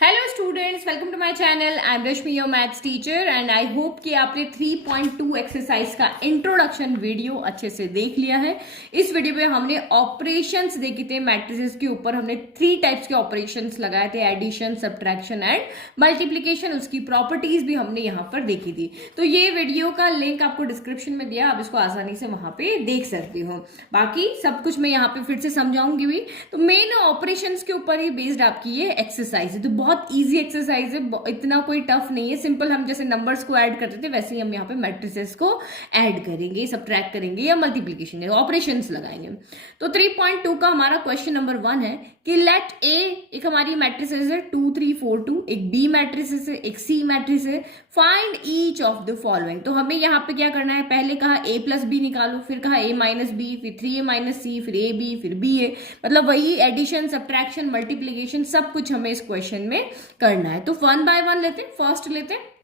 Hello students, welcome to my channel. I am Rashmi, your maths teacher, and I hope कि आपने 3.2 exercise का introduction video अच्छे से देख लिया है। इस वीडियो में हमने ऑपरेशंस देखे थे मैट्रिसेस के ऊपर। हमने 3 टाइप्स के ऑपरेशंस लगाए थे, एडिशन, सब्ट्रैक्शन एंड मल्टीप्लिकेशन। उसकी प्रॉपर्टीज भी हमने यहाँ पर देखी थी। तो ये वीडियो का लिंक आपको डिस्क्रिप्शन में दिया, आप इसको आसानी से वहां पे देख सकते हो। बाकी सब कुछ मैं यहाँ पे फिर से समझाऊंगी भी। तो मेन ऑपरेशंस के ऊपर ही बेस्ड आपकी ये एक्सरसाइज है। तो बहुत इजी एक्सरसाइज है, इतना कोई टफ नहीं है। सिंपल हम जैसे नंबर्स को ऐड करते थे वैसे ही हम यहाँ पे मैट्रिसेस को ऐड करेंगे, सब्ट्रैक्ट करेंगे या मल्टीप्लिकेशन ऑपरेशंस लगाएंगे। तो 3.2 का हमारा क्वेश्चन नंबर 1 है कि लेट ए एक हमारी मैट्रिसेस है 2 3 4 2, एक बी मैट्रिसेस है, एक सी मैट्रिस है। Find each of the following. तो हमें यहाँ पे क्या करना है, पहले कहा a प्लस बी निकालो, फिर कहा a माइनस बी, फिर 3a माइनस सी, फिर a b, फिर b a। मतलब वही एडिशन, सब्ट्रैक्शन, मल्टीप्लिकेशन सब कुछ हमें इस क्वेश्चन में करना है। तो 1 बाय 1 लेते हैं, फर्स्ट लेते हैं।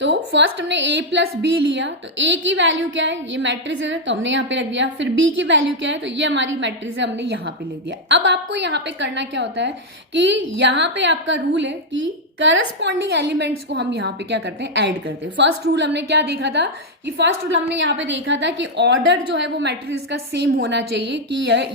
तो फर्स्ट हमने a प्लस बी लिया, तो a की वैल्यू क्या है, ये मैट्रिक्स है तो हमने यहाँ पे रख दिया। फिर b की वैल्यू क्या है, तो ये हमारी मैट्रिक्स है, हमने यहाँ पे ले दिया। अब आपको यहाँ पे करना क्या होता है कि यहाँ पे आपका रूल है कि करस्पॉन्डिंग एलिमेंट्स को हम यहाँ पे क्या करते हैं, ऐड करते हैं। फर्स्ट रूल हमने क्या देखा था कि फर्स्ट रूल हमने यहाँ पे देखा था कि ऑर्डर जो है वो मैट्रिक्स का सेम होना चाहिए। कि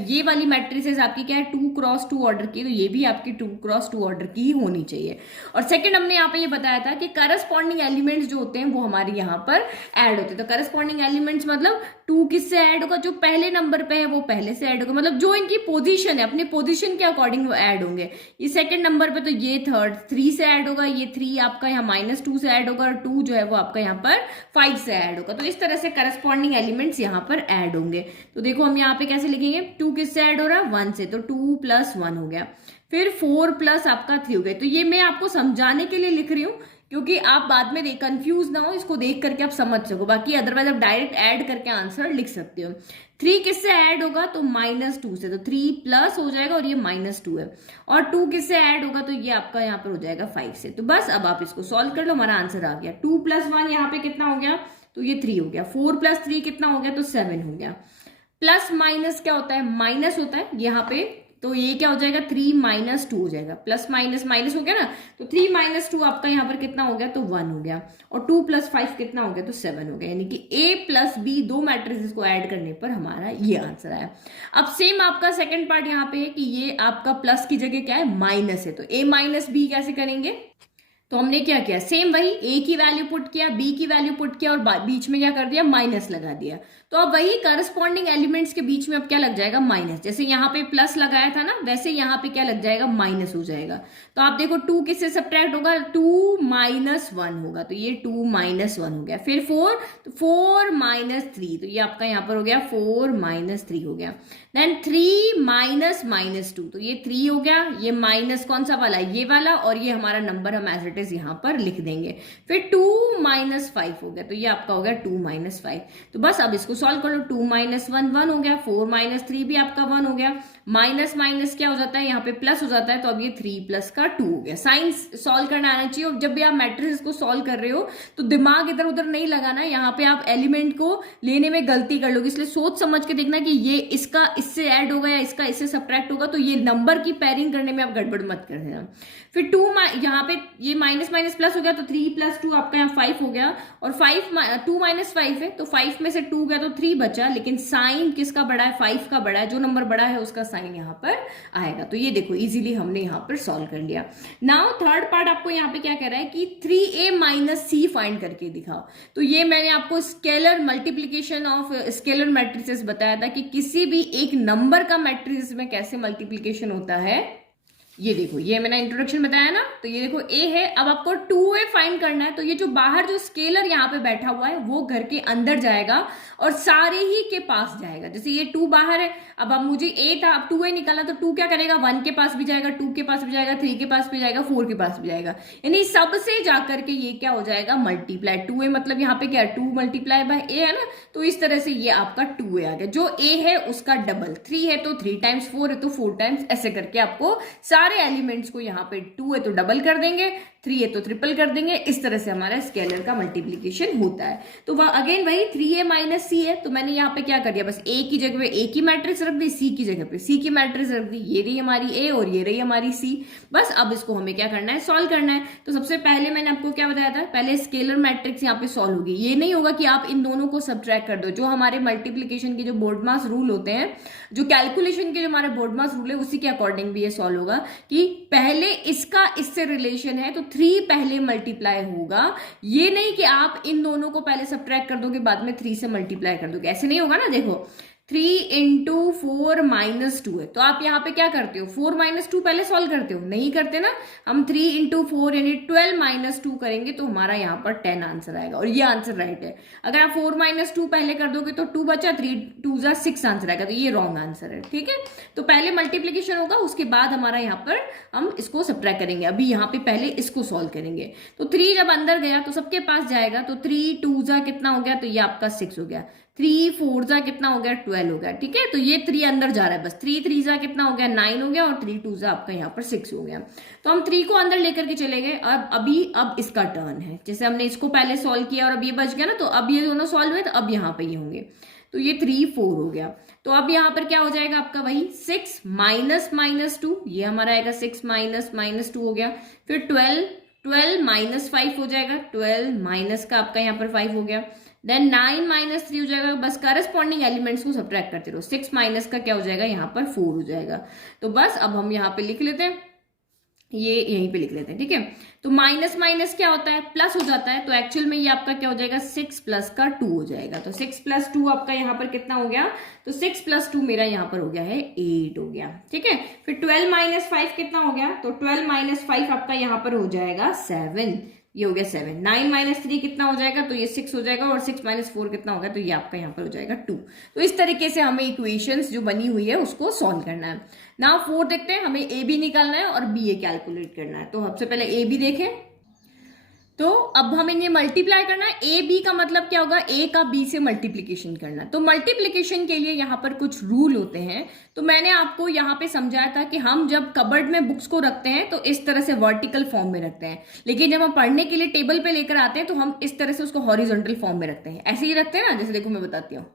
ये वाली मैट्रिसेस आपकी क्या है, 2x2 ऑर्डर की, तो ये भी आपकी 2x2 ऑर्डर की ही होनी चाहिए। और सेकंड हमने यहाँ पे ये बताया था कि करस्पॉन्डिंग एलिमेंट्स जो होते हैं वो हमारे यहाँ पर ऐड होते हैं। तो करस्पॉन्डिंग एलिमेंट्स मतलब 2 किससे ऐड होगा, जो पहले नंबर पे है वो पहले से ऐड होगा, मतलब जो इनकी पोजीशन है अपनी पोजीशन के अकॉर्डिंग वो ऐड होंगे। ये सेकंड नंबर पे तो ये थर्ड 3 से ऐड होगा, ये 3 आपका यहाँ -2 से ऐड होगा, और 2 जो है वो आपका यहाँ पर 5 से ऐड होगा। तो इस तरह से करस्पॉन्डिंग एलिमेंट्स यहाँ पर ऐड होंगे। तो देखो हम यहाँ पे कैसे लिखेंगे, 2 किससे ऐड हो रहा है, 1 से, तो 2 + 1 हो गया। फिर 4 + आपका 3 हो गया। तो ये मैं आपको समझाने के लिए लिख रही हूँ क्योंकि आप बाद में कंफ्यूज ना हो, इसको देख करके आप समझ सको। बाकी अदरवाइज आप डायरेक्ट ऐड करके आंसर लिख सकते हो। 3 किससे ऐड होगा, तो -2 से, तो 3 प्लस हो जाएगा और ये -2 है। और 2 किससे ऐड होगा, तो ये आपका यहाँ पर हो जाएगा 5 से। तो बस अब आप इसको सॉल्व कर लो, हमारा आंसर आ गया। 2 + 1 यहाँ पे कितना हो गया, तो ये 3 हो गया। 4 + 3 कितना हो गया, तो 7 हो गया। प्लस माइनस क्या होता है, माइनस होता है यहाँ पे, तो ये क्या हो जाएगा, 3 - 2 हो जाएगा। प्लस माइनस माइनस हो गया ना, तो 3 - 2 आपका यहाँ पर कितना हो गया, तो 1 हो गया। और 2 + 5 कितना हो गया, तो 7 हो गया। यानी कि a प्लस b दो मैट्रिसेस को ऐड करने पर हमारा ये आंसर आया। अब सेम आपका सेकंड पार्ट यहाँ पे है कि ये आपका प्लस की जगह क्या है, माइनस है, तो a - b कैसे करेंगे। तो हमने क्या किया, सेम वही a की वैल्यू पुट किया, b की वैल्यू पुट किया, और बीच में क्या कर दिया, माइनस लगा दिया। तो अब वही करस्पॉन्डिंग एलिमेंट्स के बीच में अब क्या लग जाएगा, माइनस। जैसे यहाँ पे प्लस लगाया था ना, वैसे यहाँ पे क्या लग जाएगा, माइनस हो जाएगा। तो आप देखो 2 किससे सब्ट्रैक्ट होगा, 2 - 1 होगा, तो ये 2 - 1 हो गया। फिर 4, तो 4 - 3, तो ये आपका यहाँ पर हो गया 4 - 3 हो गया। देन 3 - -2, तो ये 3 हो गया। ये माइनस कौन सा वाला, ये वाला, और ये हमारा नंबर हम एज इट इज यहाँ पर लिख देंगे। फिर 2 - 5 हो गया, तो ये आपका हो गया 2 - 5। तो बस अब इसको सॉल्व कर लो। 2 - 1 1 हो गया, 4 - 3 भी आपका 1 हो गया। माइनस माइनस क्या हो जाता है, यहाँ पे प्लस हो जाता है, तो अब ये 3 + का 2 हो गया। साइंस सॉल्व करना आना चाहिए। जब भी आप मैट्रिक्स को सॉल्व कर रहे हो तो दिमाग इधर उधर नहीं लगाना। यहाँ पे आप एलिमेंट को लेने में गलती कर लोगे, इसलिए सोच समझ के देखना कि ये इसका इससे ऐड होगा या इसका इससे सब्ट्रैक्ट होगा। तो ये नंबर की पेयरिंग करने में आप गड़बड़ मत कर देना। फिर 2 यहाँ पे ये माइनस माइनस प्लस हो गया, तो 3 + 2 आपका यहाँ 5 हो गया। और 2 - 5 है, तो 5 में से 2 गया तो 3 बचा। लेकिन साइन किसका बड़ा है, 5 का बड़ा है। जो नंबर बड़ा है उसका साइन यहाँ पर आएगा। तो ये देखो इजीली हमने यहाँ पर सॉल्व कर लिया। नाउ थर्ड पार्ट आपको यहाँ पे क्या कह रहा है कि 3a - c फाइंड करके दिखाओ। तो ये मैंने आपको scalar multiplication of scalar matrices बताया था कि किसी भी एक नंबर का मैट्रिक्स में कैसे मल्टीप्लीकेशन होता है। ये देखो, ये मैंने इंट्रोडक्शन बताया ना। तो ये देखो a है, अब आपको 2a फाइंड करना है। तो ये जो बाहर जो स्केलर यहाँ पे बैठा हुआ है वो घर के अंदर जाएगा और सारे ही के पास जाएगा। जैसे ये 2 बाहर है, अब मुझे a था, अब 2a निकाला, तो 2 क्या करेगा, 1 के पास भी जाएगा, 2 के पास भी जाएगा, 3 के पास भी जाएगा, 4 के पास भी जाएगा। यानी सबसे जाकर के ये क्या हो जाएगा, मल्टीप्लाई। 2a मतलब यहाँ पे क्या है, 2 × a है ना। तो इस तरह से ये आपका 2a आ गया। जो a है उसका डबल, 3 है तो 3 × 4 है तो 4 टाइम्स, ऐसे करके आपको सारे एलिमेंट्स को यहाँ पे 2 है तो डबल कर देंगे, 3 है तो ट्रिपल कर देंगे। इस तरह से हमारा स्केलर का मल्टीप्लीकेशन होता है। तो अगेन वही 3a माइनस सी है, तो मैंने यहाँ पे क्या कर दिया, बस a की जगह पे a की मैट्रिक्स रख दी, c की जगह पे c की मैट्रिक्स रख दी। ये रही हमारी a और ये रही हमारी c। बस अब इसको हमें क्या करना है, सॉल्व करना है। तो सबसे पहले मैंने आपको क्या बताया था, पहले स्केलर मैट्रिक्स यहाँ पे सॉल्व होगी। ये नहीं होगा कि आप इन दोनों को सब्ट्रैक्ट कर दो। जो हमारे मल्टीप्लीकेशन के जो बोर्डमास रूल होते हैं, जो कैलकुलेशन के जो हमारे बोर्डमास रूल है, उसी के अकॉर्डिंग भी ये सॉल्व होगा कि पहले इसका इससे रिलेशन है तो 3 पहले मल्टीप्लाई होगा। ये नहीं कि आप इन दोनों को पहले सब्ट्रैक्ट कर दोगे बाद में 3 से मल्टीप्लाई कर दोगे, ऐसे नहीं होगा ना। देखो 3 इंटू 4 माइनस 2 है, तो आप यहाँ पे क्या करते हो, 4 माइनस 2 पहले सॉल्व करते हो, नहीं करते ना। हम 3 इंटू 4 यानी 12 माइनस 2 करेंगे तो हमारा यहाँ पर 10 आंसर आएगा, और ये आंसर राइट है। अगर आप 4 माइनस 2 पहले कर दोगे तो 2 बचा, 3 2 जा 6 आंसर आएगा, तो ये रॉन्ग आंसर है। ठीक है, तो पहले मल्टीप्लीकेशन होगा, उसके बाद हमारा यहाँ पर हम इसको सब्ट्रैक्ट करेंगे। अभी यहाँ पे पहले इसको सॉल्व करेंगे। तो 3 जब अंदर गया तो सबके पास जाएगा, तो 3 2 जा कितना हो गया, तो ये आपका 6 हो गया। 3 4 जा कितना हो गया, 12 हो गया। ठीक है, तो ये 3 अंदर जा रहा है, बस 3 3 जा कितना हो गया, 9 हो गया, और 3 2 जा आपका यहाँ पर 6 हो गया। तो हम 3 को अंदर लेकर के चले गए। अब इसका टर्न है, जैसे हमने इसको पहले सॉल्व किया और अब ये बच गया ना, तो अब ये दोनों सॉल्व हुए, तो अब यहाँ पे ये होंगे। तो ये 3 4 हो गया। तो अब यहाँ पर क्या हो जाएगा आपका, वही 6 माइनस माइनस 2, ये हमारा आएगा 6 माइनस माइनस 2 हो गया। फिर 12 माइनस 5 हो जाएगा, 12 माइनस का आपका यहाँ पर 5 हो गया। देन 9 माइनस 3 हो जाएगा। बस करस्पॉन्डिंग एलिमेंट्स को सब्ट्रैक्ट करते रहो। 6 माइनस का क्या हो जाएगा, यहाँ पर 4 हो जाएगा। तो बस अब हम यहाँ पे लिख लेते हैं, ये यहीं पे लिख लेते हैं। ठीक है, तो माइनस माइनस क्या होता है, प्लस हो जाता है। तो एक्चुअल में ये आपका क्या हो जाएगा, 6 प्लस का 2 हो जाएगा। तो 6 प्लस 2 आपका यहाँ पर कितना हो गया, तो 6 प्लस 2 मेरा यहाँ पर हो गया है 8 हो गया। ठीक है, फिर 12 माइनस 5 कितना हो गया, तो 12 माइनस 5 आपका यहाँ पर हो जाएगा 7, ये हो गया 7। 9 माइनस 3 कितना हो जाएगा, तो ये 6 हो जाएगा, और 6 माइनस 4 कितना होगा, तो ये आपका यहाँ पर हो जाएगा 2। तो इस तरीके से हमें इक्वेशंस जो बनी हुई है उसको सॉल्व करना है। नाउ 4 देखते हैं, हमें ए बी निकालना है और बी ए कैलकुलेट करना है। तो सबसे पहले ए बी देखें। तो अब हमें ये मल्टीप्लाई करना है। ए बी का मतलब क्या होगा, ए का बी से मल्टीप्लीकेशन करना। तो मल्टीप्लीकेशन के लिए यहाँ पर कुछ रूल होते हैं। तो मैंने आपको यहाँ पे समझाया था कि हम जब कबर्ड में बुक्स को रखते हैं तो इस तरह से वर्टिकल फॉर्म में रखते हैं, लेकिन जब हम पढ़ने के लिए टेबल पे लेकर आते हैं तो हम इस तरह से उसको हॉरिजॉन्टल फॉर्म में रखते हैं। ऐसे ही रखते हैं ना, जैसे देखो मैं बताती हूँ।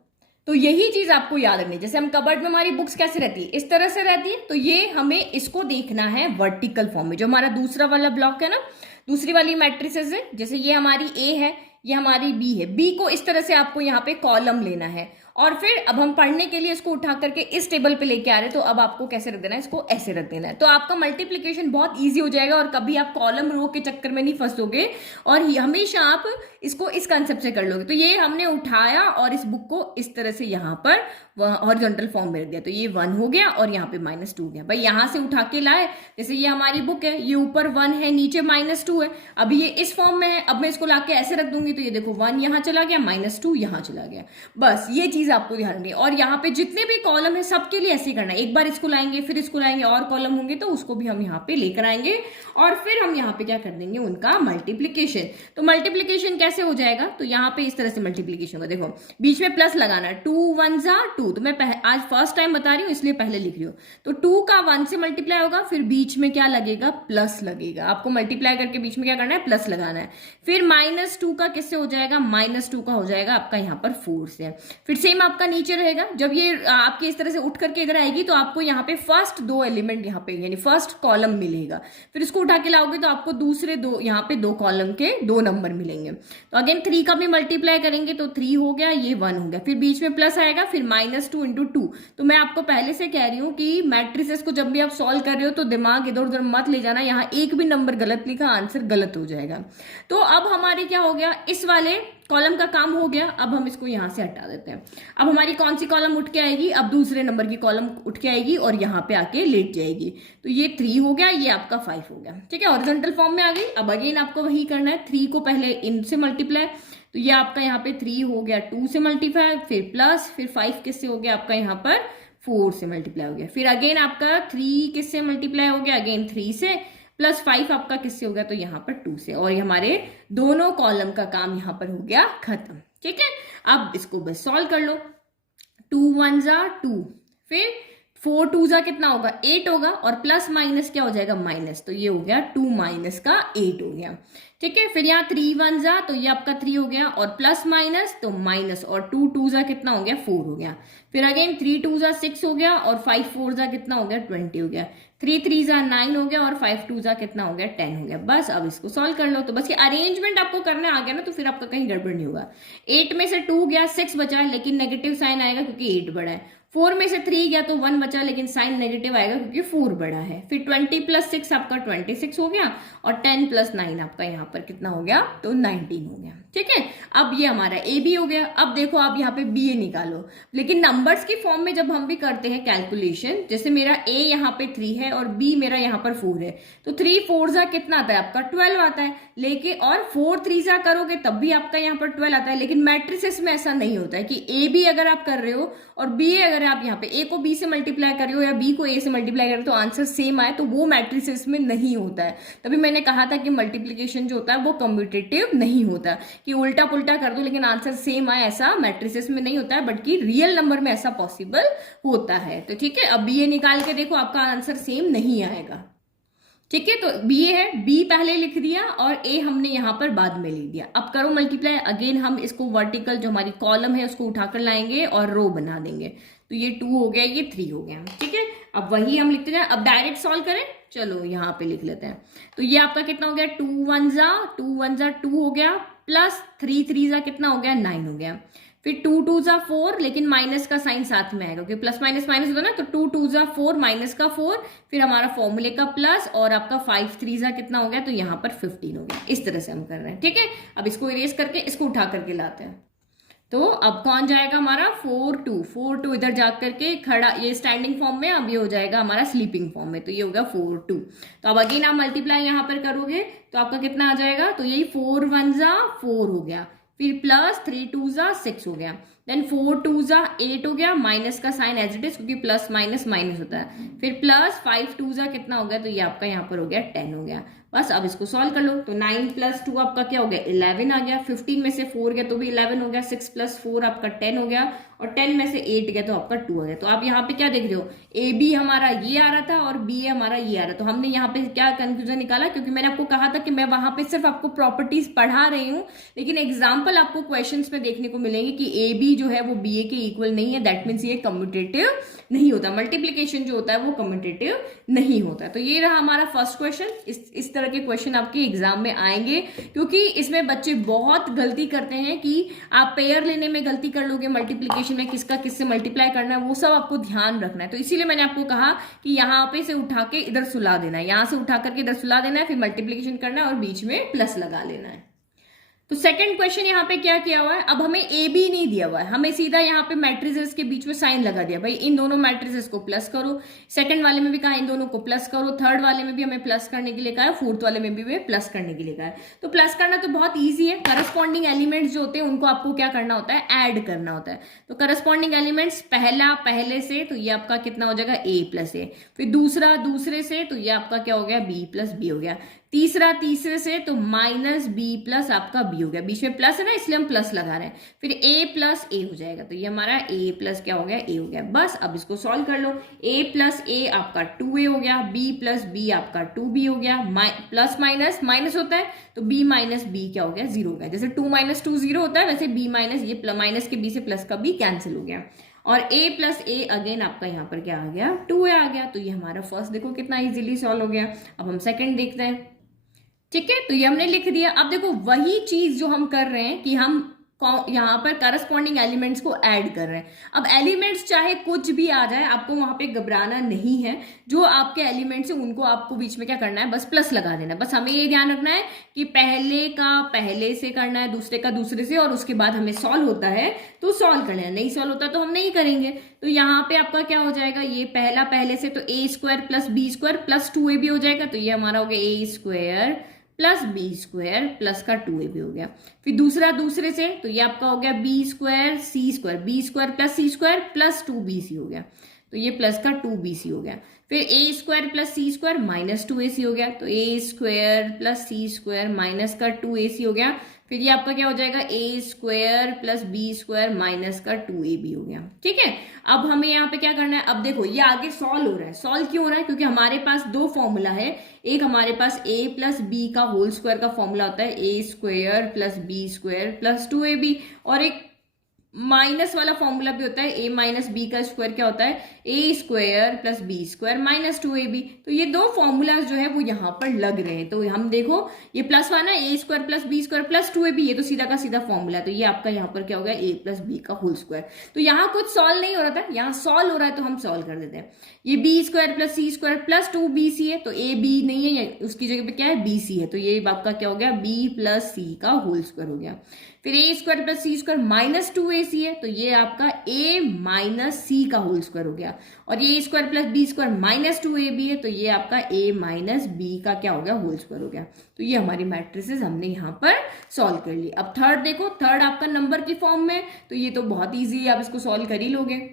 तो यही चीज आपको याद रखनी है। जैसे हम कबर्ड में हमारी बुक्स कैसे रहती है, इस तरह से रहती है, तो ये हमें इसको देखना है वर्टिकल फॉर्म में। जो हमारा दूसरा वाला ब्लॉक है ना, दूसरी वाली मैट्रिसेस है, जैसे ये हमारी ए है, ये हमारी बी है। बी को इस तरह से आपको यहाँ पे कॉलम लेना है, और फिर अब हम पढ़ने के लिए इसको उठा करके इस टेबल पे लेके आ रहे हैं, तो अब आपको कैसे रख देना है, इसको ऐसे रख देना है। तो आपका मल्टीप्लिकेशन बहुत इजी हो जाएगा, और कभी आप कॉलम रो के चक्कर में नहीं फंसोगे, और हमेशा आप इसको इस कंसेप्ट से कर लोगे। तो ये हमने उठाया और इस बुक को इस तरह से यहाँ पर हॉरिजॉन्टल फॉर्म में रख दिया, तो ये 1 हो गया और यहाँ पे -2 हो गया। भाई यहाँ से उठा के लाए, जैसे ये हमारी बुक है, ये ऊपर 1 है, नीचे -2 है। अभी ये इस फॉर्म में है, अब मैं इसको लाके ऐसे रख दूंगी, तो ये देखो 1 यहाँ चला गया, -2 यहाँ चला गया। बस ये चीज आपको ध्यान रखनी है। और यहाँ पे जितने भी कॉलम है सबके लिए ऐसे ही करना है। एक बार इसको लाएंगे, फिर इसको लाएंगे, और कॉलम होंगे तो उसको भी हम यहाँ पे लेकर आएंगे, और फिर हम यहाँ पे क्या कर देंगे, उनका मल्टीप्लीकेशन। तो मल्टीप्लीकेशन कैसे हो जाएगा, तो यहाँ पे इस तरह से मल्टीप्लीकेशन होगा। देखो बीच में प्लस लगाना है, 2 1 जा 2। तो मैं आज फर्स्ट टाइम बता रही हूँ इसलिए पहले लिख रही हूँ। तो 2 का 1 से मल्टीप्लाई होगा, फिर बीच में क्या लगेगा, प्लस लगेगा। आपको मल्टीप्लाई करके बीच में क्या करना है, प्लस लगाना है। फिर -2 का किससे हो जाएगा, -2 का हो जाएगा आपका यहाँ पर 4 से। फिर सेम आपका नीचे रहेगा, जब ये आपके इस तरह से उठ करके इधर आएगी तो आपको यहाँ पे फर्स्ट 2 एलिमेंट यहाँ पे यानी फर्स्ट कॉलम मिलेगा। फिर इसको उठा के लाओगे तो आपको दूसरे 2 यहाँ पे 2 कॉलम के 2 नंबर मिलेंगे। तो अगेन 3 का भी मल्टीप्लाई करेंगे तो 3 हो गया, ये 1 हो गया, फिर बीच में प्लस आएगा, फिर -2 इंटू 2। तो मैं आपको पहले से कह रही हूँ कि मैट्रिसेस को जब भी आप सॉल्व कर रहे हो तो दिमाग इधर उधर मत ले जाना, यहाँ एक भी नंबर गलत लिखा आंसर गलत हो जाएगा। तो अब हमारे क्या हो गया, इस वाले कॉलम का काम हो गया। अब हम इसको यहां से हटा देते हैं। अब हमारी कौन सी कॉलम उठ के आएगी, अब दूसरे नंबर की कॉलम उठ के आएगी और यहाँ पे आके लेट जाएगी। तो ये 3 हो गया, ये आपका 5 हो गया। ठीक है, हॉरिजॉन्टल फॉर्म में आ गई। अब अगेन आपको वही करना है, 3 को पहले इनसे मल्टीप्लाई, तो ये आपका यहाँ पे 3 हो गया, 2 से मल्टीप्लाई, फिर प्लस, फिर 5 किससे हो गया आपका यहाँ पर 4 से मल्टीप्लाई हो गया। फिर अगेन आपका 3 किससे मल्टीप्लाई हो गया, अगेन 3 से, प्लस 5 आपका किससे हो गया, तो यहाँ पर 2 से। और हमारे दोनों कॉलम का काम यहाँ पर हो गया खत्म। ठीक है, अब इसको बस सॉल्व कर लो। 2 1 जा 2, फिर 4 टू जा कितना होगा 8 होगा, और प्लस माइनस क्या हो जाएगा माइनस, तो ये हो गया 2 माइनस का 8 हो गया। ठीक है, फिर यहाँ 3 वन जा तो ये आपका 3 हो गया, और प्लस माइनस तो माइनस, और 2 टू जा कितना हो गया 4 हो गया। फिर अगेन 3 टू जा 6 हो गया, और 5 फोर जा कितना हो गया 20 हो गया। 3 थ्री जा 9 हो गया, और 5 टू जा कितना हो गया 10 हो गया। बस अब इसको सॉल्व कर लो, तो बस ये अरेंजमेंट आपको करने आ गया ना, तो फिर आपका कहीं गड़बड़ नहीं होगा। 8 में से 2 गया 6 बचा, लेकिन नेगेटिव साइन आएगा क्योंकि 8 बड़ा है। 4 में से 3 गया तो 1 बचा, लेकिन साइन नेगेटिव आएगा क्योंकि 4 बड़ा है। फिर 20 प्लस 6 आपका 26 हो गया, और 10 प्लस 9 आपका यहाँ पर कितना हो गया, तो 19 हो गया। ठीक है, अब ये हमारा ए बी हो गया। अब देखो आप यहाँ पे बी ए निकालो, लेकिन नंबर्स की फॉर्म में जब हम भी करते हैं कैलकुलेशन, जैसे मेरा ए यहाँ पे 3 है और बी मेरा यहाँ पर 4 है, तो 3 4 जा कितना आता है आपका 12 आता है, लेकिन और 4 3 जा करोगे तब भी आपका यहाँ पर 12 आता है। लेकिन मैट्रिसेस में ऐसा नहीं होता है कि ए बी अगर आप कर रहे हो और बी ए अगर आप यहाँ पे ए को बी से मल्टीप्लाई कर रहे हो या बी को ए से मल्टीप्लाई कर रहे हो तो आंसर सेम आए, तो वो मैट्रिसेस में नहीं होता है। तभी मैंने कहा था कि मल्टीप्लीकेशन जो होता है वो कम्यूटेटिव नहीं होता, कि उल्टा पुल्टा कर दो लेकिन आंसर सेम आए, ऐसा मैट्रिसेस में नहीं होता है, बल्कि रियल नंबर में ऐसा पॉसिबल होता है। तो ठीक है, अब बी ए निकाल के देखो आपका आंसर सेम नहीं आएगा। ठीक है, तो बी ए है, बी पहले लिख दिया और ए हमने यहां पर बाद में लिख दिया। अब करो मल्टीप्लाई, अगेन हम इसको वर्टिकल जो हमारी कॉलम है उसको उठाकर लाएंगे और रो बना देंगे। तो ये 2 हो गया, ये 3 हो गया। ठीक है, अब वही हम लिखते जाए। अब डायरेक्ट सॉल्व करें, चलो यहाँ पे लिख लेते हैं। तो ये आपका कितना हो गया 2 वन जा 2 हो गया, प्लस 3 3 जा कितना हो गया 9 हो गया। फिर 2 2 जा 4, लेकिन माइनस का साइन साथ में आएगा क्योंकि प्लस माइनस माइनस होता है ना, तो 2 2 जा 4 माइनस का 4, फिर हमारा फॉर्मूले का प्लस, और आपका 5 3 जा कितना हो गया, तो यहाँ पर 15 हो गया। इस तरह से हम कर रहे हैं। ठीक है, अब इसको इरेज करके इसको उठा करके लाते हैं। तो अब कौन जाएगा हमारा 4 2 इधर जा करके खड़ा, ये स्टैंडिंग फॉर्म में, अब ये हो जाएगा हमारा स्लीपिंग फॉर्म में, तो ये होगा 4 2। तो अब अगेन आप मल्टीप्लाई यहाँ पर करोगे तो आपका कितना आ जाएगा, तो यही 4 1 जा 4 हो गया, फिर प्लस 3 2 जा 6 हो गया, देन 4 2 जा 8 हो गया, माइनस का साइन एज इट इज क्योंकि प्लस माइनस माइनस होता है, फिर प्लस 5 2 जा कितना हो गया, तो ये आपका यहाँ पर हो गया 10 हो गया। बस अब इसको सॉल्व कर लो, तो 9 प्लस 2 आपका क्या हो गया 11 आ गया, 15 में से 4 गया तो भी 11 हो गया, 6 प्लस 4 आपका 10 हो गया, और 10 में से 8 गया तो आपका 2 आ गया। तो आप यहाँ पे क्या देख रहे हो, ए बी हमारा ये आ रहा था और बी ए हमारा ये आ रहा था। तो हमने यहाँ पे क्या कंक्लूजन निकाला, क्योंकि मैंने आपको कहा था कि मैं वहां पे सिर्फ आपको प्रॉपर्टीज पढ़ा रही हूँ, लेकिन एग्जाम्पल आपको क्वेश्चन में देखने को मिलेंगे कि ए बी जो है वो बी ए के इक्वल नहीं है, दैट मीन्स ये कम्यूटेटिव नहीं होता, मल्टीप्लीकेशन जो होता है वो कम्यूटेटिव नहीं होता। तो ये रहा हमारा फर्स्ट क्वेश्चन। इस तरह के क्वेश्चन आपके एग्जाम में आएंगे, क्योंकि इसमें बच्चे बहुत गलती करते हैं कि आप पेयर लेने में गलती कर लोगे, मल्टीप्लीकेशन में किसका किससे मल्टीप्लाई करना है वो सब आपको ध्यान रखना है। तो इसीलिए मैंने आपको कहा कि यहाँ पे से उठा के इधर सुला देना है, यहाँ से उठा करके इधर सुला देना है, फिर मल्टीप्लीकेशन करना है और बीच में प्लस लगा लेना है। तो सेकंड क्वेश्चन यहाँ पे क्या किया हुआ है, अब हमें ए बी नहीं दिया हुआ है, हमें सीधा यहाँ पे मैट्रिसेस के बीच में साइन लगा दिया, भाई इन दोनों मैट्रिसेस को प्लस karo। सेकंड वाले में भी कहा इन दोनों को प्लस करो, थर्ड वाले में भी हमें प्लस करने के लिए कहा है, फोर्थ वाले में भी हमें प्लस करने के लिए कहा है। तो प्लस करना तो बहुत ईजी है, करस्पॉन्डिंग एलिमेंट्स जो होते हैं उनको आपको क्या करना होता है, ऐड करना होता है। तो करस्पॉन्डिंग एलिमेंट्स पहला पहले से, तो ये आपका कितना हो जाएगा ए प्लस ए, फिर दूसरा दूसरे से, तो ये आपका क्या हो गया बी प्लस बी हो गया, तीसरा तीसरे से, तो माइनस बी प्लस आपका बी हो गया, बीच में प्लस है ना इसलिए हम प्लस लगा रहे हैं, फिर ए प्लस ए हो जाएगा, तो ये हमारा ए प्लस क्या हो गया ए हो गया। बस अब इसको सॉल्व कर लो, ए प्लस ए आपका 2a हो गया, बी प्लस बी आपका 2b हो गया, प्लस माइनस माइनस होता है तो b माइनस बी क्या हो गया 0 हो गया, जैसे 2 माइनस 2 0 होता है वैसे b माइनस ये माइनस के b से प्लस का b कैंसिल हो गया, और a प्लस ए अगेन आपका यहाँ पर क्या आ गया 2a आ गया। तो ये हमारा फर्स्ट देखो कितना इजीली सॉल्व हो गया। अब हम सेकंड देखते हैं। ठीक है, तो ये हमने लिख दिया। अब देखो वही चीज जो हम कर रहे हैं कि हम यहाँ पर करस्पॉन्डिंग एलिमेंट्स को ऐड कर रहे हैं। अब एलिमेंट्स चाहे कुछ भी आ जाए आपको वहां पे घबराना नहीं है, जो आपके एलिमेंट्स है उनको आपको बीच में क्या करना है, बस प्लस लगा देना है। बस हमें ये ध्यान रखना है कि पहले का पहले से करना है, दूसरे का दूसरे से, और उसके बाद हमें सॉल्व होता है तो सॉल्व कर लेना, नहीं सॉल्व होता तो हम नहीं करेंगे। तो यहाँ पे आपका क्या हो जाएगा, ये पहला पहले से, तो A square plus B square plus 2a भी हो जाएगा, तो ये हमारा हो गया A square plus B square plus का 2a भी हो गया। फिर दूसरा दूसरे से, तो ये आपका हो गया बी स्क्वायर सी स्क्वायर, बी स्क्वायर प्लस सी स्क्वायर प्लस 2bc हो गया। तो तो ये प्लस का 2bc हो गया। फिर ए स्क्वायर प्लस सी स्क्वायर माइनस 2ac हो गया, तो A square plus C square minus का 2ac हो गया। फिर ये आपका क्या हो जाएगा, A square plus B square minus का 2ab हो गया। ठीक है, अब हमें यहाँ पे क्या करना है, अब देखो ये आगे सॉल्व हो रहा है। सॉल्व क्यों हो रहा है, क्योंकि हमारे पास दो फॉर्मूला है। एक हमारे पास a प्लस बी का होल स्क्वायर का फॉर्मूला होता है A square plus B square plus 2ab, और एक माइनस वाला फॉर्मूला भी होता है ए माइनस बी का स्क्वायर क्या होता है, A square plus B square minus 2ab। तो ये दो फॉर्मूलाज जो है वो यहाँ पर लग रहे हैं। तो हम देखो ये प्लस वाला A square plus B square plus 2ab, ये तो सीधा का सीधा फॉर्मूला है। तो ये आपका यहाँ पर क्या हो गया, ए प्लस बी का होल स्क्वायर। तो यहाँ कुछ सॉल्व नहीं हो रहा था, यहाँ सॉल्व हो रहा है, तो हम सॉल्व कर देते हैं। ये बी स्क्वायर प्लस सी स्क्वायर प्लस 2bc है, तो ए बी नहीं है, उसकी जगह पे क्या है, bc है। तो ये आपका क्या हो गया, b प्लस सी का होल स्क्वायर हो गया। फिर ए स्क्वायर प्लस सी स्क्वायर माइनस 2ac है, तो ये आपका a माइनस सी का होल स्क्वायर हो गया। और ये square plus B square minus 2ab है, तो ये आपका a माइनस बी का क्या हो गया, होल स्क्वायर हो गया। तो ये हमारी मैट्रिसेस हमने यहाँ पर सॉल्व कर ली। अब थर्ड देखो, थर्ड आपका नंबर की फॉर्म में, तो ये तो बहुत ईजी है, आप इसको सॉल्व कर ही लोगे।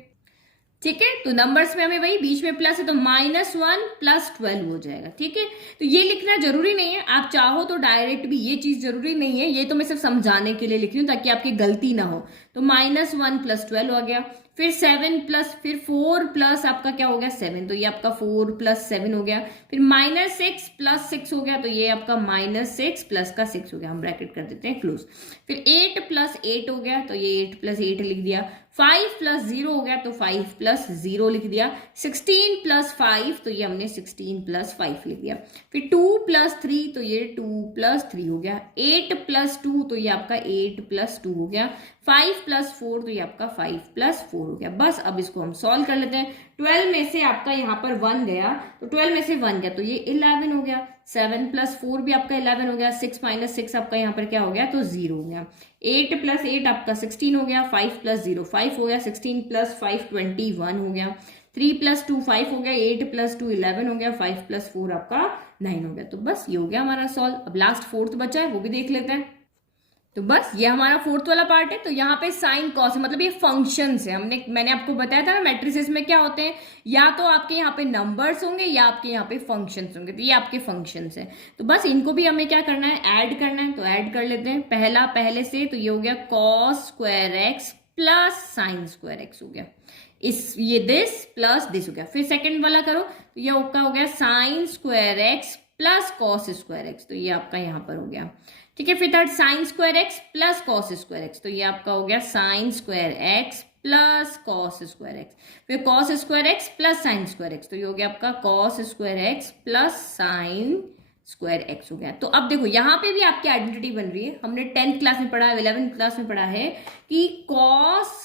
ठीक है, तो नंबर्स में हमें वही बीच में प्लस है, तो -1 प्लस 12 हो जाएगा। ठीक है, तो ये लिखना जरूरी नहीं है, आप चाहो तो डायरेक्ट भी, ये चीज जरूरी नहीं है, ये तो मैं सिर्फ समझाने के लिए लिख रही हूँ ताकि आपकी गलती ना हो। तो -1 प्लस 12 हो गया। फिर 7 प्लस, फिर 4 प्लस आपका क्या हो गया 7, तो ये आपका 4 प्लस 7 हो गया। फिर -6 प्लस 6 हो गया, तो ये आपका -6 प्लस का 6 हो गया, हम ब्रैकेट कर देते हैं क्लोज। फिर 8 प्लस 8 हो गया, तो ये 8 प्लस 8 लिख दिया। 5 प्लस 0 हो गया, तो 5 प्लस 0 लिख दिया। 16 प्लस 5, तो ये हमने 16 प्लस 5 लिख दिया। फिर 2 प्लस 3, तो ये 2 प्लस 3 हो गया। 8 प्लस 2, तो ये आपका 8 प्लस 2 हो गया। 5 प्लस 4, तो ये आपका 5 प्लस 4 हो गया। बस अब इसको हम सॉल्व कर लेते हैं। 12 में से आपका यहाँ पर 1 गया, तो 12 में से 1 गया, तो ये 11 हो गया। 7 प्लस 4 भी आपका 11 हो गया। 6 माइनस 6 आपका यहाँ पर क्या हो गया, तो 0 हो गया। 8 प्लस 8 आपका 16 हो गया। 5 प्लस 0 5 हो गया। 16 प्लस 5 21 हो गया। 3 प्लस 2 5 हो गया। 8 प्लस 2 11 हो गया। 5 प्लस 4 आपका 9 हो गया। तो बस ये हो गया हमारा सॉल्व। अब लास्ट फोर्थ बचा है, वो भी देख लेते हैं। तो बस ये हमारा फोर्थ वाला पार्ट है। तो यहाँ पे साइन कॉस, मतलब ये फंक्शंस है। मैंने आपको बताया था ना मैट्रिसेस में क्या होते हैं, या तो आपके यहाँ पे नंबर्स होंगे या आपके यहाँ पे फंक्शंस होंगे। तो ये आपके फंक्शंस है। तो बस इनको भी हमें क्या करना है, ऐड करना है। तो ऐड कर लेते हैं पहला पहले से। तो ये हो गया cos square X plus sine square X हो गया। ये दिस प्लस दिस हो गया। फिर सेकेंड वाला करो, तो ये आपका हो गया sine square X plus cos square X. तो ये आपका यहाँ पर हो गया। ठीक है, फिर third sine square X plus cos square X. तो ये आपका हो गया sine square X plus cos square X. फिर cos square X plus sine square X. तो ये हो गया आपका cos square X plus sine square X हो गया। तो अब देखो यहाँ पे भी आपकी आइडेंटिटी बन रही है। हमने 10th क्लास में पढ़ा है, 11th क्लास में पढ़ा है कि cos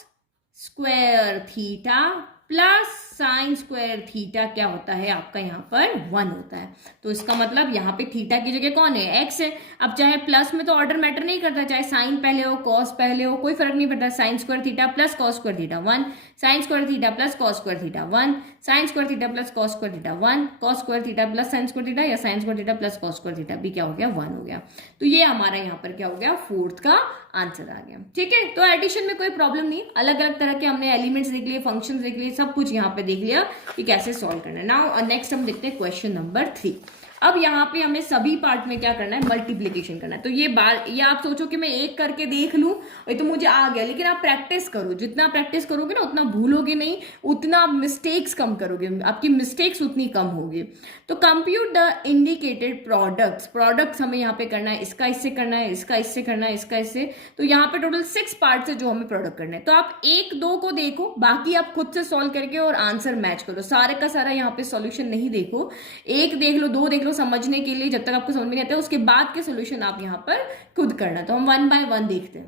square theta plus sine square theta क्या होता है, आपका यहाँ पर 1 होता है। तो इसका मतलब यहाँ पे थीटा की जगह कौन है, एक्स है। अब चाहे प्लस में तो ऑर्डर मैटर नहीं करता, चाहे साइन पहले हो कॉस पहले हो, कोई फर्क नहीं पड़ता। Sine square theta plus cos square theta 1, sine square theta plus cos square theta 1, sine square theta plus cos square theta 1, cos square theta plus sine square theta, या sine square theta plus cos square theta भी क्या हो गया, 1 हो गया। तो ये हमारा यहाँ पर क्या हो गया, फोर्थ का आंसर आ गया। ठीक है, तो एडिशन में कोई प्रॉब्लम नहीं, अलग अलग तरह के हमने एलिमेंट्स देख लिए, फंक्शंस देख लिए, सब कुछ यहाँ पे देख लिया कि कैसे सॉल्व करना है। नाउ नेक्स्ट हम देखते हैं क्वेश्चन नंबर 3। अब यहाँ पे हमें सभी पार्ट में क्या करना है, मल्टीप्लिकेशन करना है। तो ये आप सोचो कि मैं एक करके देख लूं, ये तो मुझे आ गया, लेकिन आप प्रैक्टिस करो। जितना प्रैक्टिस करोगे ना उतना भूलोगे नहीं, उतना आप मिस्टेक्स कम करोगे, आपकी मिस्टेक्स उतनी कम होगी। तो कंप्यूट द इंडिकेटेड प्रोडक्ट्स हमें यहाँ पे करना है, इसका इससे करना है, इसका इससे करना है, इसका इससे। तो यहाँ पे टोटल 6 पार्ट्स है जो हमें प्रोडक्ट करना है। तो आप 1-2 को देखो, बाकी आप खुद से सॉल्व करके और आंसर मैच करो। सारे का सारा यहाँ पे सॉल्यूशन नहीं देखो, 1 देख लो, 2 देख लो समझने के लिए, जब तक आपको समझ में नहीं आता है उसके बाद के सॉल्यूशन आप यहाँ पर खुद करना। तो हम 1 बाय 1 देखते हैं।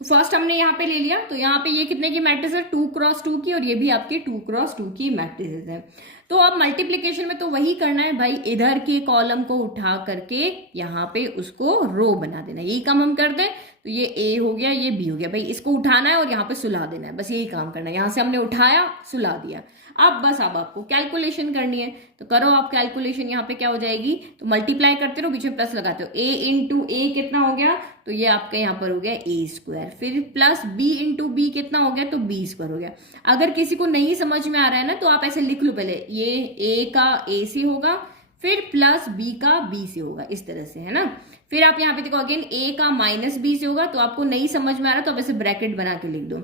तो फर्स्ट हमने यहाँ पे ले लिया, तो यहाँ पे ये कितने की मैट्रिक्स है, 2x2 की, और ये भी आपकी 2x2 की मैट्रिक्स है। तो अब मल्टीप्लिकेशन में तो वही करना है भाई, इधर के कॉलम को उठा करके यहाँ पे उसको रो बना देना, यही काम हम करते हैं। तो ये ए हो गया, ये बी हो गया, भाई इसको उठाना है और यहाँ पे सुला देना है, बस यही काम करना है। यहाँ से हमने उठाया, सुला दिया। अब आपको कैलकुलेशन करनी है, तो करो आप कैलकुलेशन। यहाँ पे क्या हो जाएगी, तो मल्टीप्लाई करते रहो, बीच में प्लस लगाते हो। a इंटू ए कितना हो गया, तो ये आपका यहाँ पर हो गया ए स्क्वायर, फिर प्लस b इंटू बी कितना हो गया, तो बी स्क्वायर हो गया। अगर किसी को नहीं समझ में आ रहा है ना, तो आप ऐसे लिख लो पहले, ये a का a से होगा, फिर प्लस b का b से होगा, इस तरह से, है ना। फिर आप यहाँ पे देखो अगेन a का माइनस b से होगा, तो आपको नहीं समझ में आ रहा तो आप ऐसे ब्रैकेट बना के लिख दो।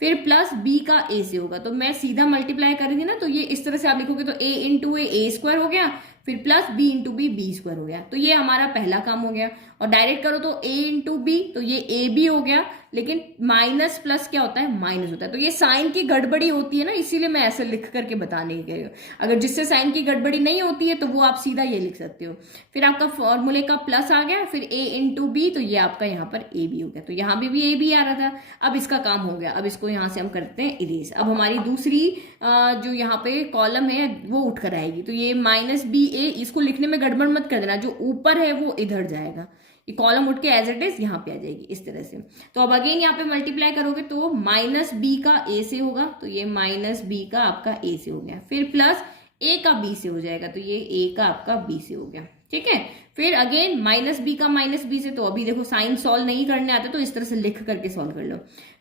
फिर प्लस b का a से होगा, तो मैं सीधा मल्टीप्लाई करूंगी ना, तो ये इस तरह से आप लिखोगे, तो a इंटू ए स्क्वायर हो गया, फिर plus b into b square हो गया। तो ये हमारा पहला काम हो गया। और डायरेक्ट करो तो a इंटू बी, तो ये a भी हो गया, लेकिन माइनस प्लस क्या होता है, माइनस होता है। तो ये साइन की गड़बड़ी होती है ना, इसीलिए मैं ऐसे लिख करके बताने के लिए। अगर जिससे साइन की गड़बड़ी नहीं होती है तो वो आप सीधा ये लिख सकते हो। फिर आपका फॉर्मूले का प्लस आ गया, फिर a इंटू बी, तो ये आपका यहाँ पर a भी हो गया। तो यहाँ भी a भी आ रहा था। अब इसका काम हो गया। अब इसको यहाँ से हम करते हैं इरेज। अब हमारी दूसरी जो यहाँ पे कॉलम है वो उठ कर आएगी। तो ये माइनस बी ए, इसको लिखने में गड़बड़ मत कर देना, जो ऊपर है वो इधर जाएगा, ये कॉलम उठ के एज इट इज यहाँ पे आ जाएगी, इस तरह से। तो अब अगेन यहाँ पे मल्टीप्लाई करोगे तो माइनस बी का ए से होगा, तो ये माइनस बी का आपका ए से हो गया, फिर प्लस ए का बी से हो जाएगा, तो ये ए का आपका बी से हो गया, ठीक है। फिर अगेन माइनस बी का माइनस बी से, तो अभी देखो साइन सॉल्व नहीं करने आते, तो इस तरह से लिख करके सॉल्व कर लो।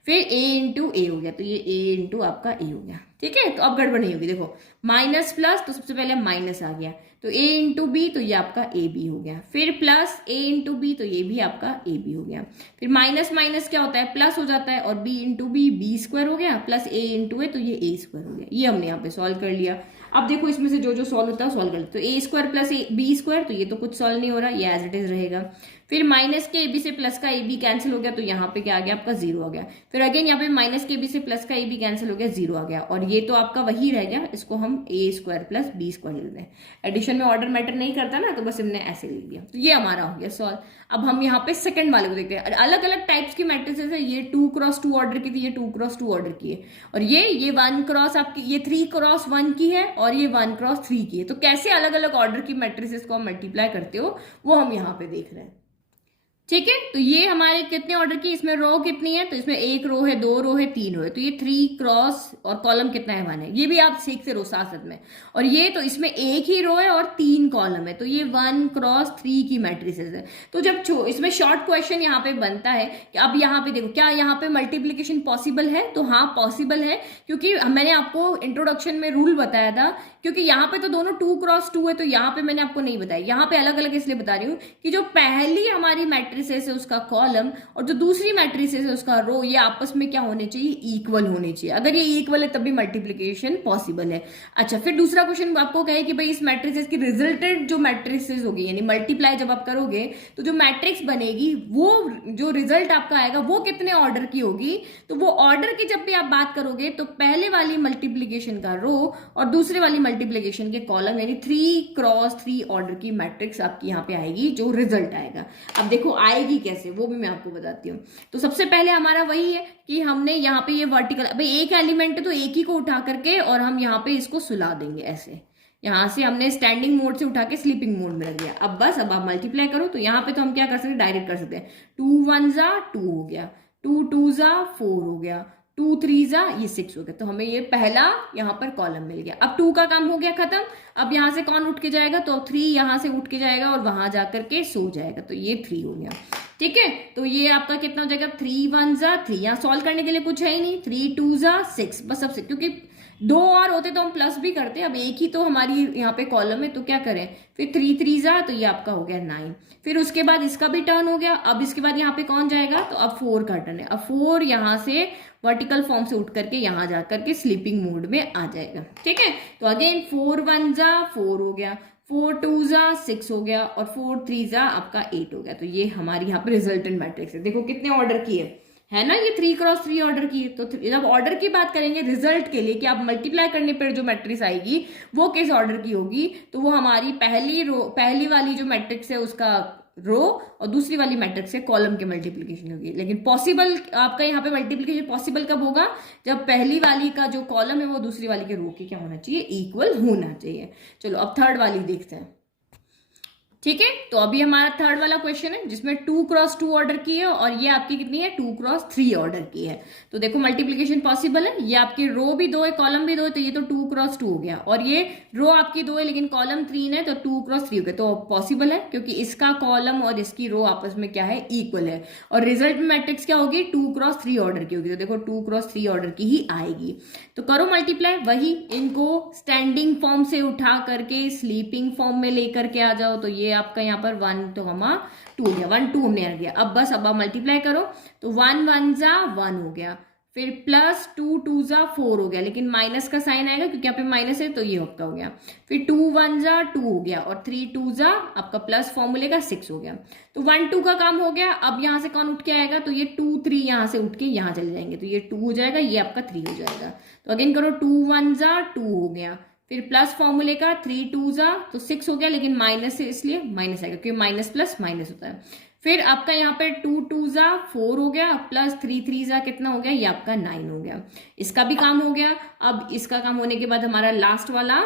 फिर a इंटू ए हो गया, तो ये a इंटू आपका a हो गया, ठीक है। तो अब गड़बड़ नहीं होगी। देखो माइनस प्लस, तो सबसे पहले माइनस आ गया, तो a इंटू बी, तो ये आपका a b हो गया, फिर प्लस a इंटू बी, तो ये भी आपका a b हो गया। फिर माइनस माइनस क्या होता है, प्लस हो जाता है, और b इंटू बी स्क्वायर हो गया, प्लस a इंटू ए, तो ये a स्क्वायर हो गया। ये हमने यहाँ पे सॉल्व कर लिया। अब देखो इसमें से जो जो सॉल्व होता है सॉल्व कर लेते। तो a square plus B square, तो ये तो कुछ सॉल्व नहीं हो रहा, ये एज इट इज रहेगा। फिर माइनस के ab से प्लस का ab कैंसिल हो गया, तो यहाँ पे क्या आ गया, आपका जीरो आ गया। फिर अगेन यहाँ पे माइनस के ab से प्लस का ab कैंसिल हो गया, जीरो आ गया, और ये तो आपका वही रह गया। इसको हम a square plus B square लिख दें। एडिशन में ऑर्डर मैटर नहीं करता ना, तो बस हमने ऐसे लिख दिया। तो ये हमारा हो गया सॉल्व। अब हम यहाँ पे सेकंड वाले को देखते हैं। अलग अलग टाइप्स की मैट्रिसेस है। ये 2x2 ऑर्डर की थी, ये 2x2 ऑर्डर की है, और ये 1 क्रॉस आपकी, ये 3x1 की है, और ये 1x3 की है। तो कैसे अलग अलग ऑर्डर की मैट्रिसेस को हम मल्टीप्लाई करते हो वो हम यहाँ पे देख रहे हैं, ठीक है। तो ये हमारे कितने ऑर्डर की, इसमें रो कितनी है, तो इसमें एक रो है, दो रो है, तीन रो है। तो ये 3 क्रॉस और कॉलम कितना है, 1 है। ये भी आप सीखते रहो साथ साथ में। और ये तो इसमें एक ही रो है और 3 कॉलम है, तो ये 1x3 की मैट्रिसेस है। तो जब इसमें शॉर्ट क्वेश्चन यहाँ पे बनता है कि अब यहाँ पे देखो क्या यहाँ पे मल्टीप्लीकेशन पॉसिबल है, तो हाँ पॉसिबल है, क्योंकि मैंने आपको इंट्रोडक्शन में रूल बताया था। क्योंकि यहाँ पे तो दोनों 2x2 है, तो यहाँ पे मैंने आपको नहीं बताया। यहाँ पे अलग अलग इसलिए बता रही हूँ कि जो पहली हमारी मैट्रिसेस है उसका कॉलम और जो दूसरी मैट्रिसेस है उसका रो, ये आपस में क्या होने चाहिए, इक्वल होने चाहिए। अगर ये इक्वल है तभी मल्टीप्लीकेशन पॉसिबल है। अच्छा, फिर दूसरा क्वेश्चन आपको कहे कि भाई इस मैट्रिसेस की रिजल्टेड जो मैट्रिसेस होगी, यानी मल्टीप्लाई जब आप करोगे तो जो मैट्रिक्स बनेगी, वो जो रिजल्ट आपका आएगा वो कितने ऑर्डर की होगी। तो वो ऑर्डर की जब भी आप बात करोगे तो पहले वाली मल्टीप्लीकेशन का रो और दूसरे वाली मल्टीप्लीकेशन के कॉलम, यानी 3x3 ऑर्डर की मैट्रिक्स आपकी यहाँ पे आएगी, जो रिजल्ट आएगा। अब देखो आएगी कैसे, वो भी मैं आपको बताती हूँ। तो सबसे पहले हमारा वही है कि हमने यहाँ पे ये वर्टिकल, भाई एक एलिमेंट है तो एक ही को उठा करके और हम यहाँ पे इसको सुला देंगे ऐसे। यहाँ से हमने स्टैंडिंग मोड से उठा के स्लीपिंग मोड में रख दिया। अब बस अब आप मल्टीप्लाई करो, तो यहाँ पे तो हम क्या कर सकते हैं, डायरेक्ट कर सकते हैं। 2 1 जा 2 हो गया, 2 2 जा 4 हो गया, 2 3 जा ये 6 हो गया। तो हमें ये पहला यहाँ पर कॉलम मिल गया। अब 2 का काम हो गया खत्म। अब यहाँ से कौन उठ के जाएगा, तो 3 यहाँ से उठ के जाएगा और वहां जाकर के सो जाएगा, तो ये 3 हो गया। ठीक है, तो ये आपका कितना हो जाएगा, 3 1 जा 3। यहाँ सॉल्व करने के लिए कुछ है ही नहीं, 3 2 जा 6 बस। सबसे क्योंकि 2 और होते तो हम प्लस भी करते, अब एक ही तो हमारी यहाँ पे कॉलम है, तो क्या करें, फिर 3 3 जा, तो ये आपका हो गया 9। फिर उसके बाद इसका भी टर्न हो गया। अब इसके बाद यहाँ पे कौन जाएगा, तो अब 4 का टर्न है। अब 4 यहाँ से वर्टिकल फॉर्म से उठ करके यहाँ जा करके स्लीपिंग मोड में आ जाएगा। ठीक है, तो अगेन 4 1 जा 4 हो गया, 4 2 जा 6 हो गया, और 4 3 जा आपका 8 हो गया। तो ये हमारी यहाँ पे रिजल्टेंट मैट्रिक्स है। देखो कितने ऑर्डर की है ना, ये 3x3 ऑर्डर की है। तो जब ऑर्डर की बात करेंगे रिजल्ट के लिए कि आप मल्टीप्लाई करने पर जो मैट्रिक्स आएगी वो किस ऑर्डर की होगी, तो वो हमारी पहली वाली जो मैट्रिक्स है उसका रो और दूसरी वाली मैट्रिक्स से कॉलम के मल्टीप्लिकेशन होगी। लेकिन पॉसिबल आपका यहाँ पे मल्टीप्लिकेशन पॉसिबल कब होगा, जब पहली वाली का जो कॉलम है वो दूसरी वाली के रो के क्या होना चाहिए, इक्वल होना चाहिए। चलो अब थर्ड वाली देखते हैं। ठीक है, तो अभी हमारा थर्ड वाला क्वेश्चन है जिसमें 2x2 ऑर्डर की है और ये आपकी कितनी है 2x3 ऑर्डर की है। तो देखो मल्टीप्लीकेशन पॉसिबल है, ये आपकी रो भी 2 है कॉलम भी 2 है, तो ये तो 2x2 हो गया, और ये रो आपकी 2 है लेकिन कॉलम 3 है तो 2x3 हो गया, तो पॉसिबल है क्योंकि इसका कॉलम और इसकी रो आपस में क्या है इक्वल है, और रिजल्ट में मैट्रिक्स क्या होगी 2x3 ऑर्डर की होगी, तो देखो 2x3 ऑर्डर की ही आएगी। तो करो मल्टीप्लाई, वही इनको स्टैंडिंग फॉर्म से उठा करके स्लीपिंग फॉर्म में लेकर के आ जाओ, तो ये आपका यहाँ पर 1 तो हमारा 2 हो गया, 1 2 हमने आ गया। अब बस अब आप मल्टीप्लाई करो तो 1 1 जा 1 हो गया, फिर प्लस 2 2 जा 4 हो गया, लेकिन माइनस का साइन आएगा क्योंकि यहाँ पे माइनस है, तो ये आपका हो गया। फिर 2 1 जा 2 हो गया, और 3 2 जा आपका प्लस फॉर्मूले का 6 हो गया। तो 1 2 का काम हो गया। अब यहाँ से कौन उठ के आएगा, तो ये 2 3 यहाँ से उठ के यहाँ चले जाएंगे, तो ये 2 हो जाएगा, ये आपका 3 हो जाएगा। तो अगेन करो 2 1 जा 2 हो गया, फिर प्लस फॉर्मूले का 3 2 जा तो 6 हो गया, लेकिन माइनस है इसलिए माइनस आएगा क्योंकि माइनस प्लस माइनस होता है। फिर आपका यहाँ पे 2 2 जा 4 हो गया, प्लस 3 3 जा कितना हो गया, ये आपका 9 हो गया। इसका भी काम हो गया। अब इसका काम होने के बाद हमारा लास्ट वाला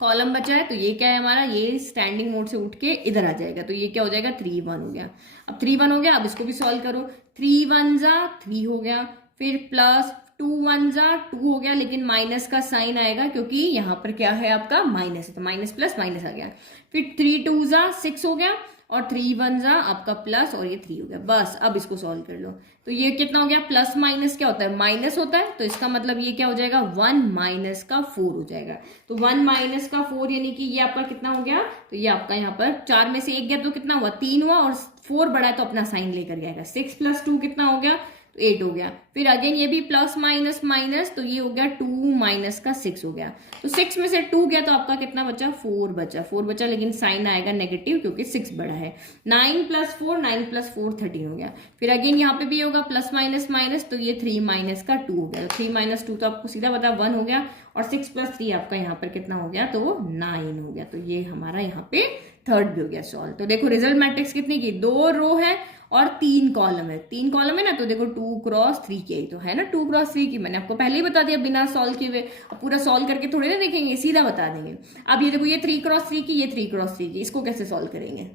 कॉलम बचा है, तो ये क्या है हमारा, ये स्टैंडिंग मोड से उठ के इधर आ जाएगा, तो ये क्या हो जाएगा 3 1 हो गया। अब 3 1 हो गया, अब इसको भी सॉल्व करो, 3 1 जा 3 हो गया, फिर प्लस 2 1 जा 2 हो गया, लेकिन माइनस का साइन आएगा क्योंकि यहाँ पर क्या है आपका माइनस है, तो माइनस प्लस माइनस आ गया। फिर 3 2 जा 6 हो गया, और 3 1 जा आपका प्लस, और ये 3 हो गया। बस अब इसको सॉल्व कर लो, तो ये कितना हो गया, प्लस माइनस क्या होता है माइनस होता है, तो इसका मतलब ये क्या हो जाएगा 1 माइनस का 4 हो जाएगा। तो 1 माइनस का 4 यानी कि ये आपका कितना हो गया, तो ये आपका यहाँ पर 4 में से 1 गया तो कितना हुआ 3 हुआ, और 4 बढ़ा है तो अपना साइन लेकर जाएगा। 6 + 2 कितना हो गया, तो 8 हो गया। फिर अगेन ये भी प्लस माइनस माइनस, तो ये हो गया 2 माइनस का 6 हो गया। तो 6 में से 2 गया तो आपका कितना बचा 4 बचा, 4 बचा, लेकिन साइन आएगा नेगेटिव क्योंकि 6 बड़ा है। 9 + 4 9 + 4 13 हो गया। फिर अगेन यहाँ पे भी होगा प्लस माइनस माइनस, तो ये 3 माइनस का 2 हो गया। 3 - 2 तो आपको सीधा पता 1 हो गया, और 6 + 3 आपका यहाँ पर कितना हो गया, तो वो 9 हो गया। तो ये हमारा यहाँ पे थर्ड भी हो गया सॉल्व। तो देखो रिजल्ट मैट्रिक्स कितनी की, 2 रो है और 3 कॉलम है। 3 कॉलम है ना, तो देखो 2x3 की तो है ना, 2x3 की मैंने आपको पहले ही बता दिया बिना सॉल्व किए हुए। अब पूरा सॉल्व करके थोड़ी ना देखेंगे, सीधा बता देंगे। अब ये देखो ये 3x3 की, ये 3x3 की, इसको कैसे सॉल्व करेंगे,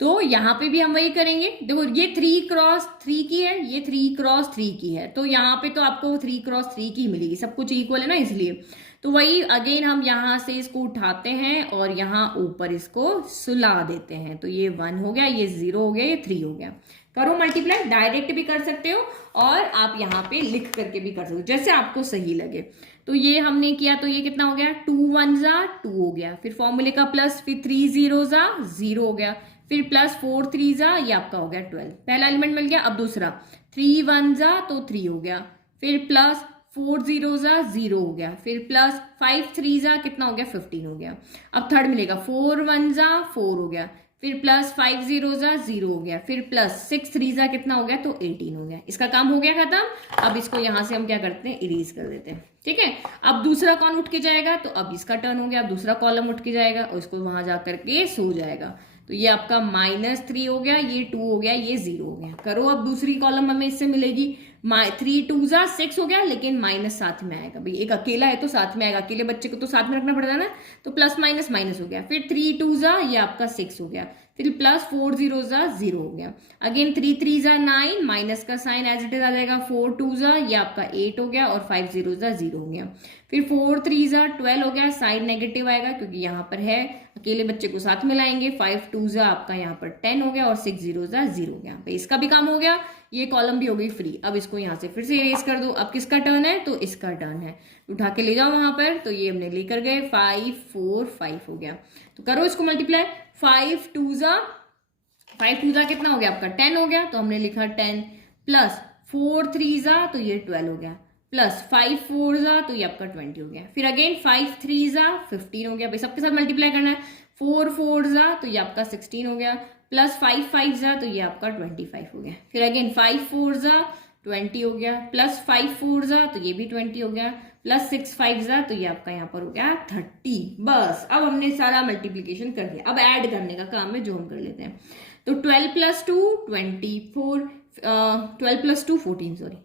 तो यहाँ पे भी हम वही करेंगे। देखो ये 3x3 की है, ये 3x3 की है, तो यहाँ पे तो आपको 3x3 की मिलेगी, सब कुछ इक्वल है ना इसलिए। तो वही अगेन हम यहाँ से इसको उठाते हैं और यहाँ ऊपर इसको सुला देते हैं, तो ये 1 हो गया, ये 0 हो गया, ये 3 हो गया। करो मल्टीप्लाई, डायरेक्ट भी कर सकते हो और आप यहाँ पे लिख करके भी कर सकते हो, जैसे आपको सही लगे। तो ये हमने किया, तो ये कितना हो गया 2 1 जा 2 हो गया, फिर फॉर्मूले का प्लस, फिर 3 0 जा 0 हो गया, फिर प्लस 4 3 जा ये आपका हो गया 12, पहला एलिमेंट मिल गया। अब दूसरा 3 1 जा तो 3 हो गया, फिर प्लस 4 0 जा 0 हो गया, फिर प्लस 5 3 जा कितना हो गया 15 हो गया। अब थर्ड मिलेगा 4 1 जा 4 हो गया, फिर प्लस 5 0 जा 0 हो गया, फिर प्लस 6 3 जा कितना हो गया, तो 18 हो गया। इसका काम हो गया खत्म। अब इसको यहां से हम क्या करते हैं, इरेज कर देते हैं, ठीक है। अब दूसरा कौन उठ के जाएगा, तो अब इसका टर्न हो गया, अब दूसरा कॉलम उठ के जाएगा और इसको वहां जा करके सो जाएगा। तो ये आपका -3 हो गया, ये 2 हो गया, ये 0 हो गया। करो अब दूसरी कॉलम हमें इससे मिलेगी, 3 2 जा 6 हो गया, लेकिन माइनस साथ में आएगा, भाई एक अकेला है तो साथ में आएगा, अकेले बच्चे को तो साथ में रखना पड़ता है ना, तो प्लस माइनस माइनस हो गया। फिर 3 2 जा ये आपका 6 हो गया, फिर प्लस 4 0 जा 0 हो गया, अगेन 3 3 जा 9, माइनस का साइन एज इट इज आ जाएगा, 4 2 जा ये आपका 8 हो गया, और 5 0 जा 0 हो गया, फिर 4 3 जा 12 हो गया, साइन नेगेटिव आएगा क्योंकि यहाँ पर है, अकेले बच्चे को साथ में लाएंगे, 5 2 जा आपका यहाँ पर 10 हो गया, और 6 0 जा 0 हो गया। भाई इसका भी काम हो गया, ये कॉलम भी हो गई फ्री। अब इसको यहाँ से फिर से इरेज कर दो। अब किसका टर्न है, तो इसका टर्न है, उठा के ले जाओ वहां पर, तो ये हमने लेकर गए, 5 4 5 हो गया। तो करो इसको मल्टीप्लाई, 5 2 जा कितना हो गया आपका 10 हो गया, तो हमने लिखा 10, प्लस 4 3 जा तो ये 12 हो गया, प्लस 5 4 जा तो ये आपका 20 हो गया, फिर अगेन 5 3 जा 15 हो गया। भाई सबके साथ मल्टीप्लाई करना है, 4 4 जा तो ये आपका 16 हो गया, प्लस 5 5 जा तो ये आपका 25 हो गया, फिर अगेन 5 4 जा 20 हो गया, प्लस 5 4 जा तो ये भी 20 हो गया, प्लस 6 5 जा तो ये आपका यहाँ पर हो गया 30। बस अब हमने सारा मल्टीप्लीकेशन कर दिया। अब ऐड करने का काम है जो हम कर लेते हैं। तो 12 + 2 24, 12 + 2 14 सॉरी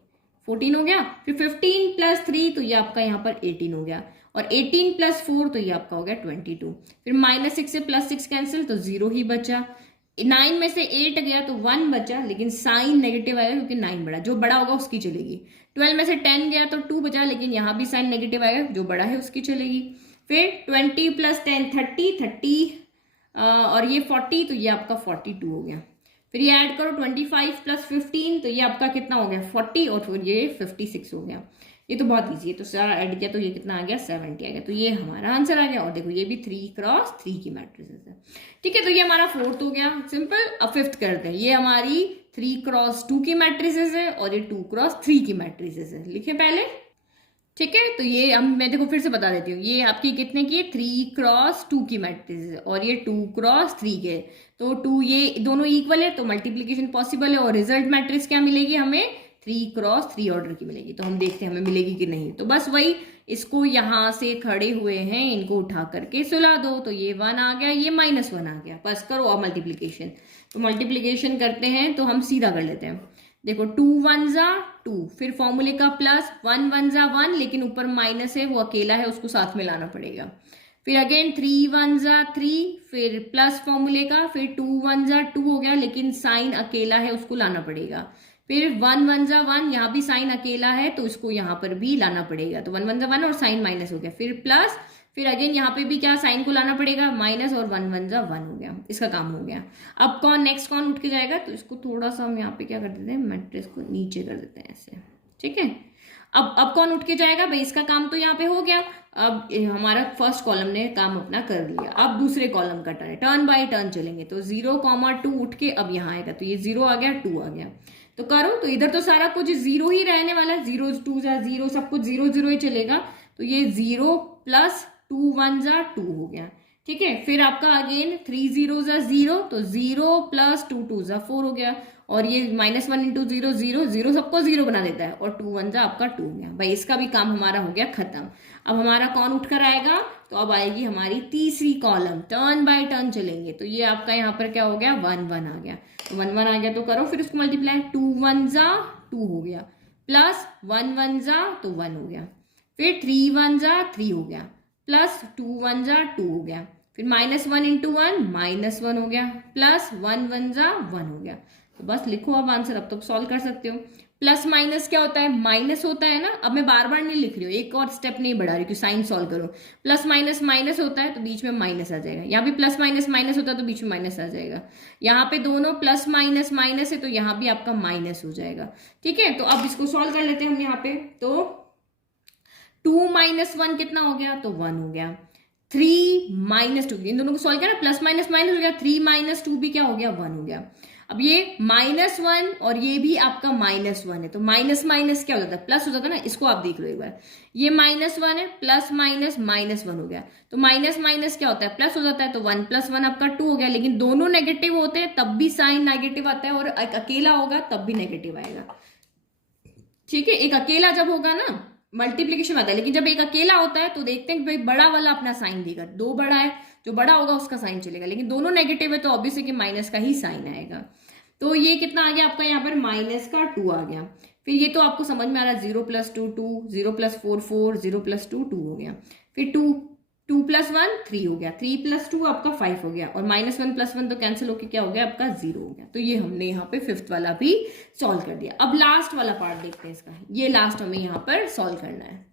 14 हो गया, फिर 15 + 3 तो ये आपका यहाँ पर 18 हो गया, और 18 प्लस 4 तो ये आपका हो गया 22। फिर -6 से +6 कैंसिल तो 0 ही बचा। 9 में से 8 गया तो 1 बचा, लेकिन साइन नेगेटिव आएगा क्योंकि 9 बड़ा, जो बड़ा होगा उसकी चलेगी। 12 में से 10 गया तो 2 बचा, लेकिन यहाँ भी साइन नेगेटिव आएगा, जो बड़ा है उसकी चलेगी। फिर 20 + 10 30 और ये 40 तो ये आपका 42 हो गया। फिर ये ऐड करो 25 + 15 तो ये आपका कितना हो गया 40, और फिर ये 56 हो गया। ये तो बहुत ईजी है, तो सारा ऐड किया तो ये कितना आ गया 70 आ गया। तो ये हमारा आंसर आ गया। और देखो ये भी 3x3 की मैट्रिसेस है। ठीक है, तो ये हमारा 4th हो गया, सिंपल। अब 5th करते हैं। ये हमारी 3x2 की मैट्रिसेस है और ये 2x3 की मैट्रिसेस है। लिखे पहले, ठीक है। तो ये अब मैं देखो फिर से बता देती हूँ, ये आपकी कितने की 3x2 की मैट्रिक्स है और ये 2x3 के। तो 2 ये दोनों इक्वल है तो मल्टीप्लीकेशन पॉसिबल है, और रिजल्ट मैट्रिक्स क्या मिलेगी हमें 3x3 ऑर्डर की मिलेगी। तो हम देखते हैं हमें मिलेगी कि नहीं। तो बस वही, इसको यहां से खड़े हुए हैं, इनको उठा करके सुला दो। तो ये 1 आ गया, ये -1 आ गया। बस करो अब मल्टीप्लीकेशन। तो मल्टीप्लीकेशन करते हैं तो हम सीधा कर लेते हैं। देखो 2 1 जा 2, फिर फॉर्मूले का प्लस 1 1 जा 1, लेकिन ऊपर माइनस है वो अकेला है, उसको साथ में लाना पड़ेगा। फिर अगेन 3 1 जा 3, फिर प्लस फॉर्मूले का, फिर 2 1 जा 2 हो गया, लेकिन साइन अकेला है उसको लाना पड़ेगा। फिर 1 1 जा 1, यहाँ भी साइन अकेला है तो इसको यहाँ पर भी लाना पड़ेगा। तो 1 1 जा 1 और साइन माइनस हो गया। फिर प्लस, फिर अगेन यहाँ पे भी क्या साइन को लाना पड़ेगा माइनस, और 1 1 जा 1 हो गया। इसका काम हो गया। अब कौन नेक्स्ट कौन उठ के जाएगा, तो इसको थोड़ा सा हम यहाँ पे क्या कर देते हैं, मैट्रिक्स को नीचे कर देते हैं ऐसे। ठीक है, अब कौन उठ के जाएगा भाई, इसका काम तो यहाँ पे हो गया। अब हमारा फर्स्ट कॉलम ने काम अपना कर लिया। अब दूसरे कॉलम का टर्न है, टर्न बाय टर्न चलेंगे। तो 0, 2 उठ के अब यहाँ आएगा, तो ये 0 आ गया, 2 आ गया। तो करो, तो इधर तो सारा कुछ 0 ही रहने वाला है। 0 2 जा 0, सब कुछ 0 0 ही चलेगा। तो ये 0 + 2 1 जा 2 हो गया। ठीक है, फिर आपका अगेन 3 0 जा 0, तो 0 + 2 2 जा 4 हो गया। और ये -1 × 0 0 0 सबको 0 बना देता है, और 2 1 जा आपका 2 हो गया। भाई इसका भी काम हमारा हो गया खत्म। अब हमारा कौन उठकर आएगा, तो अब आएगी हमारी तीसरी कॉलम, टर्न बाय टर्न चलेंगे। तो ये आपका यहाँ पर क्या हो गया 1 1 आ गया। तो 1 1 आ गया, तो करो फिर उसको मल्टीप्लाई। 2 1 जा 2 हो गया, प्लस 1 1 जा तो 1 हो गया। फिर 3 1 जा 3 हो गया, प्लस 2 1 जा 2 हो गया। फिर -1 × 1 -1 हो गया, प्लस 1 1 जा 1 हो गया। तो बस लिखो अब आंसर। अब तो सॉल्व कर सकते हो। प्लस माइनस क्या होता है, माइनस होता है ना। अब मैं बार बार नहीं लिख रही हूँ, एक और स्टेप नहीं बढ़ा रही हूँ कि साइन सॉल्व करो। प्लस माइनस माइनस होता है तो बीच में माइनस आ जाएगा। यहाँ भी प्लस माइनस माइनस होता है तो बीच में माइनस आ जाएगा। यहाँ पे दोनों प्लस माइनस माइनस है तो यहाँ भी आपका माइनस हो जाएगा। ठीक है, तो अब इसको सॉल्व कर लेते हैं हम यहाँ पे। तो 2 - 1 कितना हो गया, तो 1 हो गया। 3 - 2, इन दोनों को सॉल्व किया ना, प्लस माइनस माइनस हो गया। 3 - 2 भी क्या हो गया 1 हो गया। अब ये -1 और ये भी आपका -1 है, तो माइनस माइनस क्या हो जाता है, प्लस हो जाता है ना। इसको आप देख लो एक बार, ये -1 है, प्लस माइनस -1 हो गया। तो माइनस माइनस क्या होता है, प्लस हो जाता है। तो 1 + 1 आपका 2 हो गया। लेकिन दोनों नेगेटिव होते हैं तब भी साइन नेगेटिव आता है, और एक अकेला होगा तब भी नेगेटिव आएगा। ठीक है, एक अकेला जब होगा ना मल्टीप्लीकेशन आता है, लेकिन जब एक अकेला होता है तो देखते हैं कि भाई बड़ा वाला अपना साइन देगा। 2 बड़ा है, जो बड़ा होगा उसका साइन चलेगा। लेकिन दोनों नेगेटिव है तो ऑब्वियसली कि माइनस का ही साइन आएगा। तो ये कितना आ गया आपका यहाँ पर -2 आ गया। फिर ये तो आपको समझ में आ रहा है, 0 + 2 2, 0 + 4 4, 0 + 2 2 हो गया। फिर 2 + 1 3 हो गया, 3 + 2 आपका 5 हो गया, और -1 + 1 तो कैंसिल होके क्या हो गया आपका 0 हो गया। तो ये हमने यहाँ पे 5th वाला भी सॉल्व कर दिया। अब लास्ट वाला पार्ट देखते हैं इसका, ये लास्ट हमें यहाँ पर सॉल्व करना है।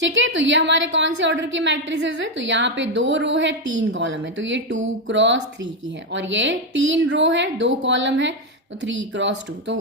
ठीक है, तो ये हमारे कौन से ऑर्डर की मैट्रिसेस है, तो यहाँ पे 2 रो है 3 कॉलम है, तो ये 2x3 की है। और ये 3 रो है 2 कॉलम है, तो 3x2, तो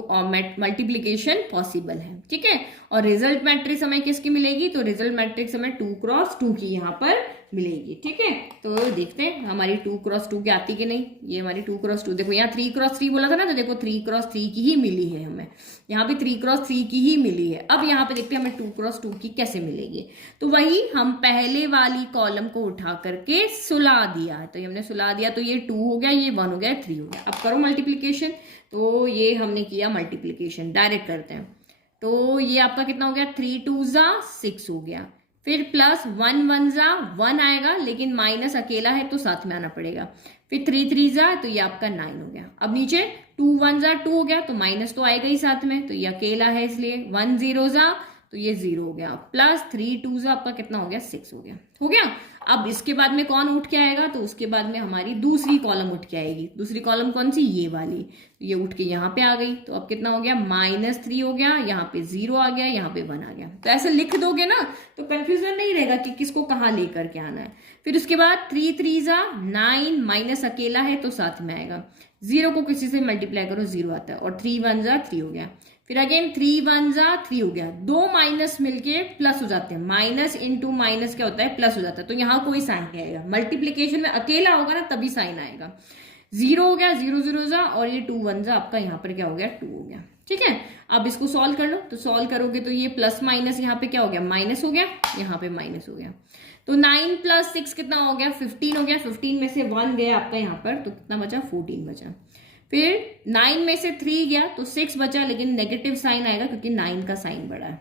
मल्टीप्लीकेशन पॉसिबल है। ठीक है, और रिजल्ट मैट्रिक्स हमें किसकी मिलेगी, तो रिजल्ट मैट्रिक्स हमें 2x2 की यहाँ पर मिलेगी। ठीक है, तो देखते हैं हमारी 2x2 की आती कि नहीं। ये हमारी 2x2, देखो यहाँ 3x3 बोला था ना, तो देखो 3x3 की ही मिली है हमें। यहाँ भी 3x3 की ही मिली है। अब यहाँ पे देखते हैं हमें 2x2 की कैसे मिलेगी। तो वही हम पहले वाली कॉलम को उठा करके सुला दिया है, तो हमने सुला दिया, तो ये 2 हो गया, ये 1 हो गया, 3 हो गया। अब करो मल्टीप्लीकेशन। तो ये हमने किया मल्टीप्लीकेशन, डायरेक्ट करते हैं। तो ये आपका कितना हो गया, 3 2 जा 6 हो गया। फिर प्लस 1 1 जा 1 आएगा, लेकिन माइनस अकेला है तो साथ में आना पड़ेगा। फिर 3 3 जा, तो ये आपका 9 हो गया। अब नीचे 2 1 जा 2 हो गया, तो माइनस तो आएगा ही साथ में, तो ये अकेला है इसलिए 1 0 जा तो ये 0 हो गया, प्लस 3 2 आपका कितना हो गया 6 हो गया, हो गया। अब इसके बाद में कौन उठ के आएगा, तो उसके बाद में हमारी दूसरी कॉलम उठ के आएगी। दूसरी कॉलम कौन सी, ये वाली, तो ये उठ के यहाँ पे आ गई। तो अब कितना हो गया, -3 हो गया, यहाँ पे 0 आ गया, यहाँ पे 1 आ गया। तो ऐसे लिख दोगे ना तो कंफ्यूजन नहीं रहेगा कि किसको कहाँ लेकर के आना है। फिर उसके बाद 3 3 9, माइनस अकेला है तो साथ में आएगा। 0 को किसी से मल्टीप्लाई करो 0 आता है, और 3 1 3 हो गया। फिर अगेन 3 1 3 हो गया। दो माइनस मिलके प्लस हो जाते हैं, माइनस इंटू माइनस क्या होता है, प्लस हो जाता है। तो यहाँ कोई साइन नहीं आएगा, मल्टीप्लीकेशन में अकेला होगा ना तभी साइन आएगा। 0 हो गया, 0 0 और ये 2 1 आपका यहाँ पर क्या हो गया, 2 हो गया। ठीक है, अब इसको सॉल्व कर लो। तो सॉल्व करोगे तो ये प्लस माइनस यहाँ पे क्या हो गया, माइनस हो गया, यहाँ पे माइनस हो गया। तो 9 + 6 कितना हो गया, 15 हो गया। 15 में से 1 गया आपका यहाँ पर, तो कितना बचा, 14 बचा। फिर 9 में से 3 गया तो 6 बचा, लेकिन नेगेटिव साइन आएगा क्योंकि 9 का साइन बड़ा है।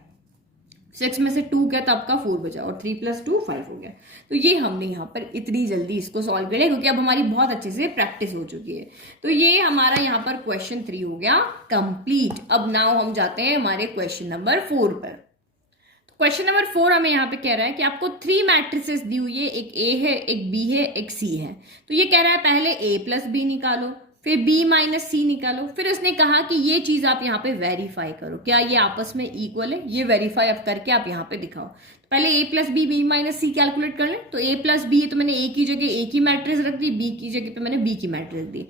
6 में से 2 गया तो आपका 4 बचा, और 3 + 2 5 हो गया। तो ये हमने यहाँ पर इतनी जल्दी इसको सॉल्व किया क्योंकि अब हमारी बहुत अच्छे से प्रैक्टिस हो चुकी है। तो ये हमारा यहाँ पर क्वेश्चन 3 हो गया कंप्लीट। अब नाउ हम जाते हैं हमारे क्वेश्चन नंबर 4 पर। क्वेश्चन नंबर 4 हमें यहाँ पे कह रहा है कि आपको 3 मैट्रिसेस दी हुई है, एक ए है, एक बी है, एक सी है। तो ये कह रहा है पहले a + b निकालो, फिर b - c निकालो। फिर उसने कहा कि ये चीज आप यहाँ पे वेरीफाई करो, क्या ये आपस में इक्वल है, ये वेरीफाई आप करके आप यहाँ पे दिखाओ। तो पहले a + b, b - c calculate कर लें। तो a + b तो मैंने a की जगह a की मैट्रिक्स रख दी, b की जगह पे मैंने b की मैट्रिक्स दी।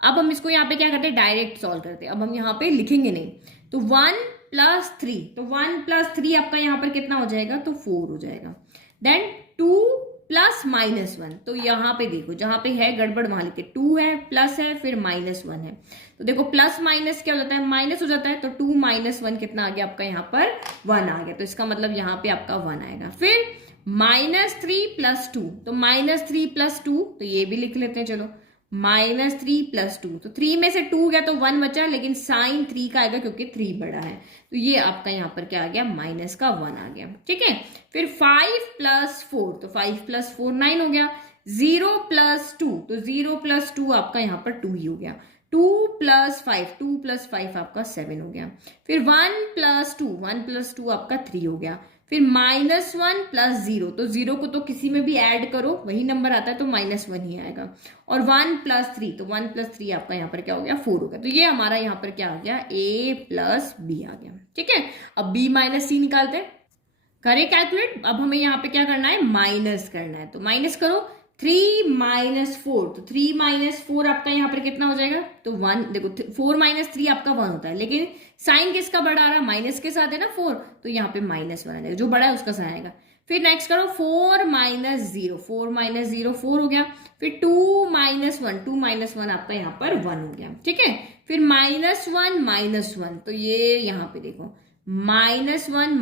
अब हम इसको यहाँ पे क्या करते हैं, डायरेक्ट सॉल्व करते हैं। अब हम यहाँ पे लिखेंगे नहीं। तो 1 + 3, तो 1 + 3 आपका यहाँ पर कितना हो जाएगा, तो 4 हो जाएगा। देन 2 + -1, तो यहाँ पे देखो जहां पे है गड़बड़ वहां लिखे, 2 है, प्लस है, फिर -1 है। तो देखो प्लस माइनस क्या हो जाता है, माइनस हो जाता है। तो 2 - 1 कितना आ गया आपका यहाँ पर, 1 आ गया। तो इसका मतलब यहाँ पे आपका 1 आएगा। फिर -3 + 2, तो -3 + 2, तो ये भी लिख लेते हैं चलो, -3 + 2, तो 3 में से 2 गया तो 1 बचा, लेकिन साइन 3 का आएगा क्योंकि 3 बड़ा है। तो ये आपका यहाँ पर क्या आ गया, -1 आ गया। ठीक है, फिर 5 + 4, तो 5 + 4 9 हो गया। 0 + 2, तो 0 + 2 आपका यहाँ पर 2 ही हो गया। 2 + 5, 2 + 5 आपका 7 हो गया। फिर 1 + 2, 1 + 2 आपका 3 हो गया। फिर -1 + 0, तो 0 को तो किसी में भी ऐड करो वही नंबर आता है, तो -1 ही आएगा। और 1 + 3, तो 1 + 3 आपका यहाँ पर क्या हो गया, 4 हो गया। तो ये हमारा यहाँ पर क्या आ गया, a + b आ गया। ठीक है, अब b - c निकालते हैं, करें कैलकुलेट। अब हमें यहाँ पे क्या करना है, माइनस करना है। तो माइनस करो, 3 - 4, तो 3 - 4 आपका यहाँ पर कितना हो जाएगा, तो 1। देखो 4 - 3 आपका 1 होता है, लेकिन साइन किसका बड़ा आ रहा है, माइनस के साथ है ना 4, तो यहाँ पे -1 आ जाएगा, जो बड़ा है उसका साइन आएगा। फिर नेक्स्ट करो 4 - 0, 4 - 0 4 हो गया। फिर 2 - 1, 2 - 1 आपका यहाँ पर 1 हो गया। ठीक है, फिर -1 - 1, तो ये यहाँ पे देखो -1 - 1,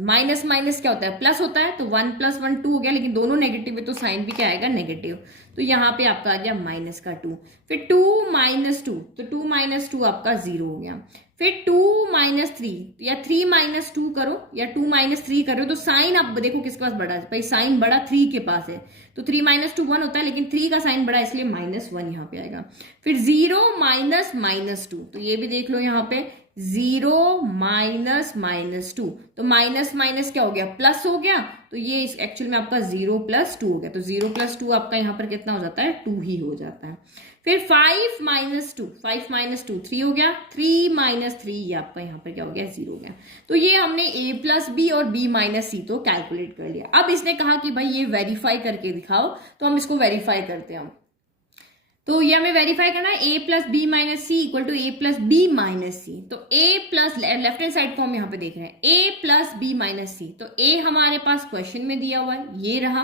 माइनस माइनस क्या होता है, प्लस होता है। तो 1 + 1 2 हो गया, लेकिन दोनों नेगेटिव है तो साइन भी क्या आएगा, नेगेटिव। तो यहाँ पे आपका आ गया -2। फिर 2 - 2, तो 2 - 2 आपका 0 हो गया। फिर 2 - 3, या 3 - 2 करो या 2 - 3 करो, तो साइन आप देखो किसके पास बड़ा है, भाई साइन बड़ा 3 के पास है। तो 3 - 2 1 होता है, लेकिन 3 का साइन बड़ा है इसलिए -1 यहाँ पे आएगा। फिर 0 - -2, तो ये भी देख लो यहाँ पे 0 - -2, तो माइनस माइनस क्या हो गया, प्लस हो गया। तो ये एक्चुअल में आपका 0 + 2 हो गया। तो 0 + 2 आपका यहाँ पर कितना हो जाता है, 2 ही हो जाता है। फिर 5 - 2, 5 - 2 3 हो गया। 3 - 3 ये आपका यहाँ पर क्या हो गया, 0 हो गया। तो ये हमने a + b और b - c तो कैलकुलेट कर लिया। अब इसने कहा कि भाई ये वेरीफाई करके दिखाओ, तो हम इसको वेरीफाई करते हैं। तो ये हमें वेरीफाई करना है, a + b - c = a + b - c। तो a plus left hand side को हम यहाँ पे देख रहे हैं, a + b - c। तो a हमारे पास क्वेश्चन में दिया हुआ है, ये रहा,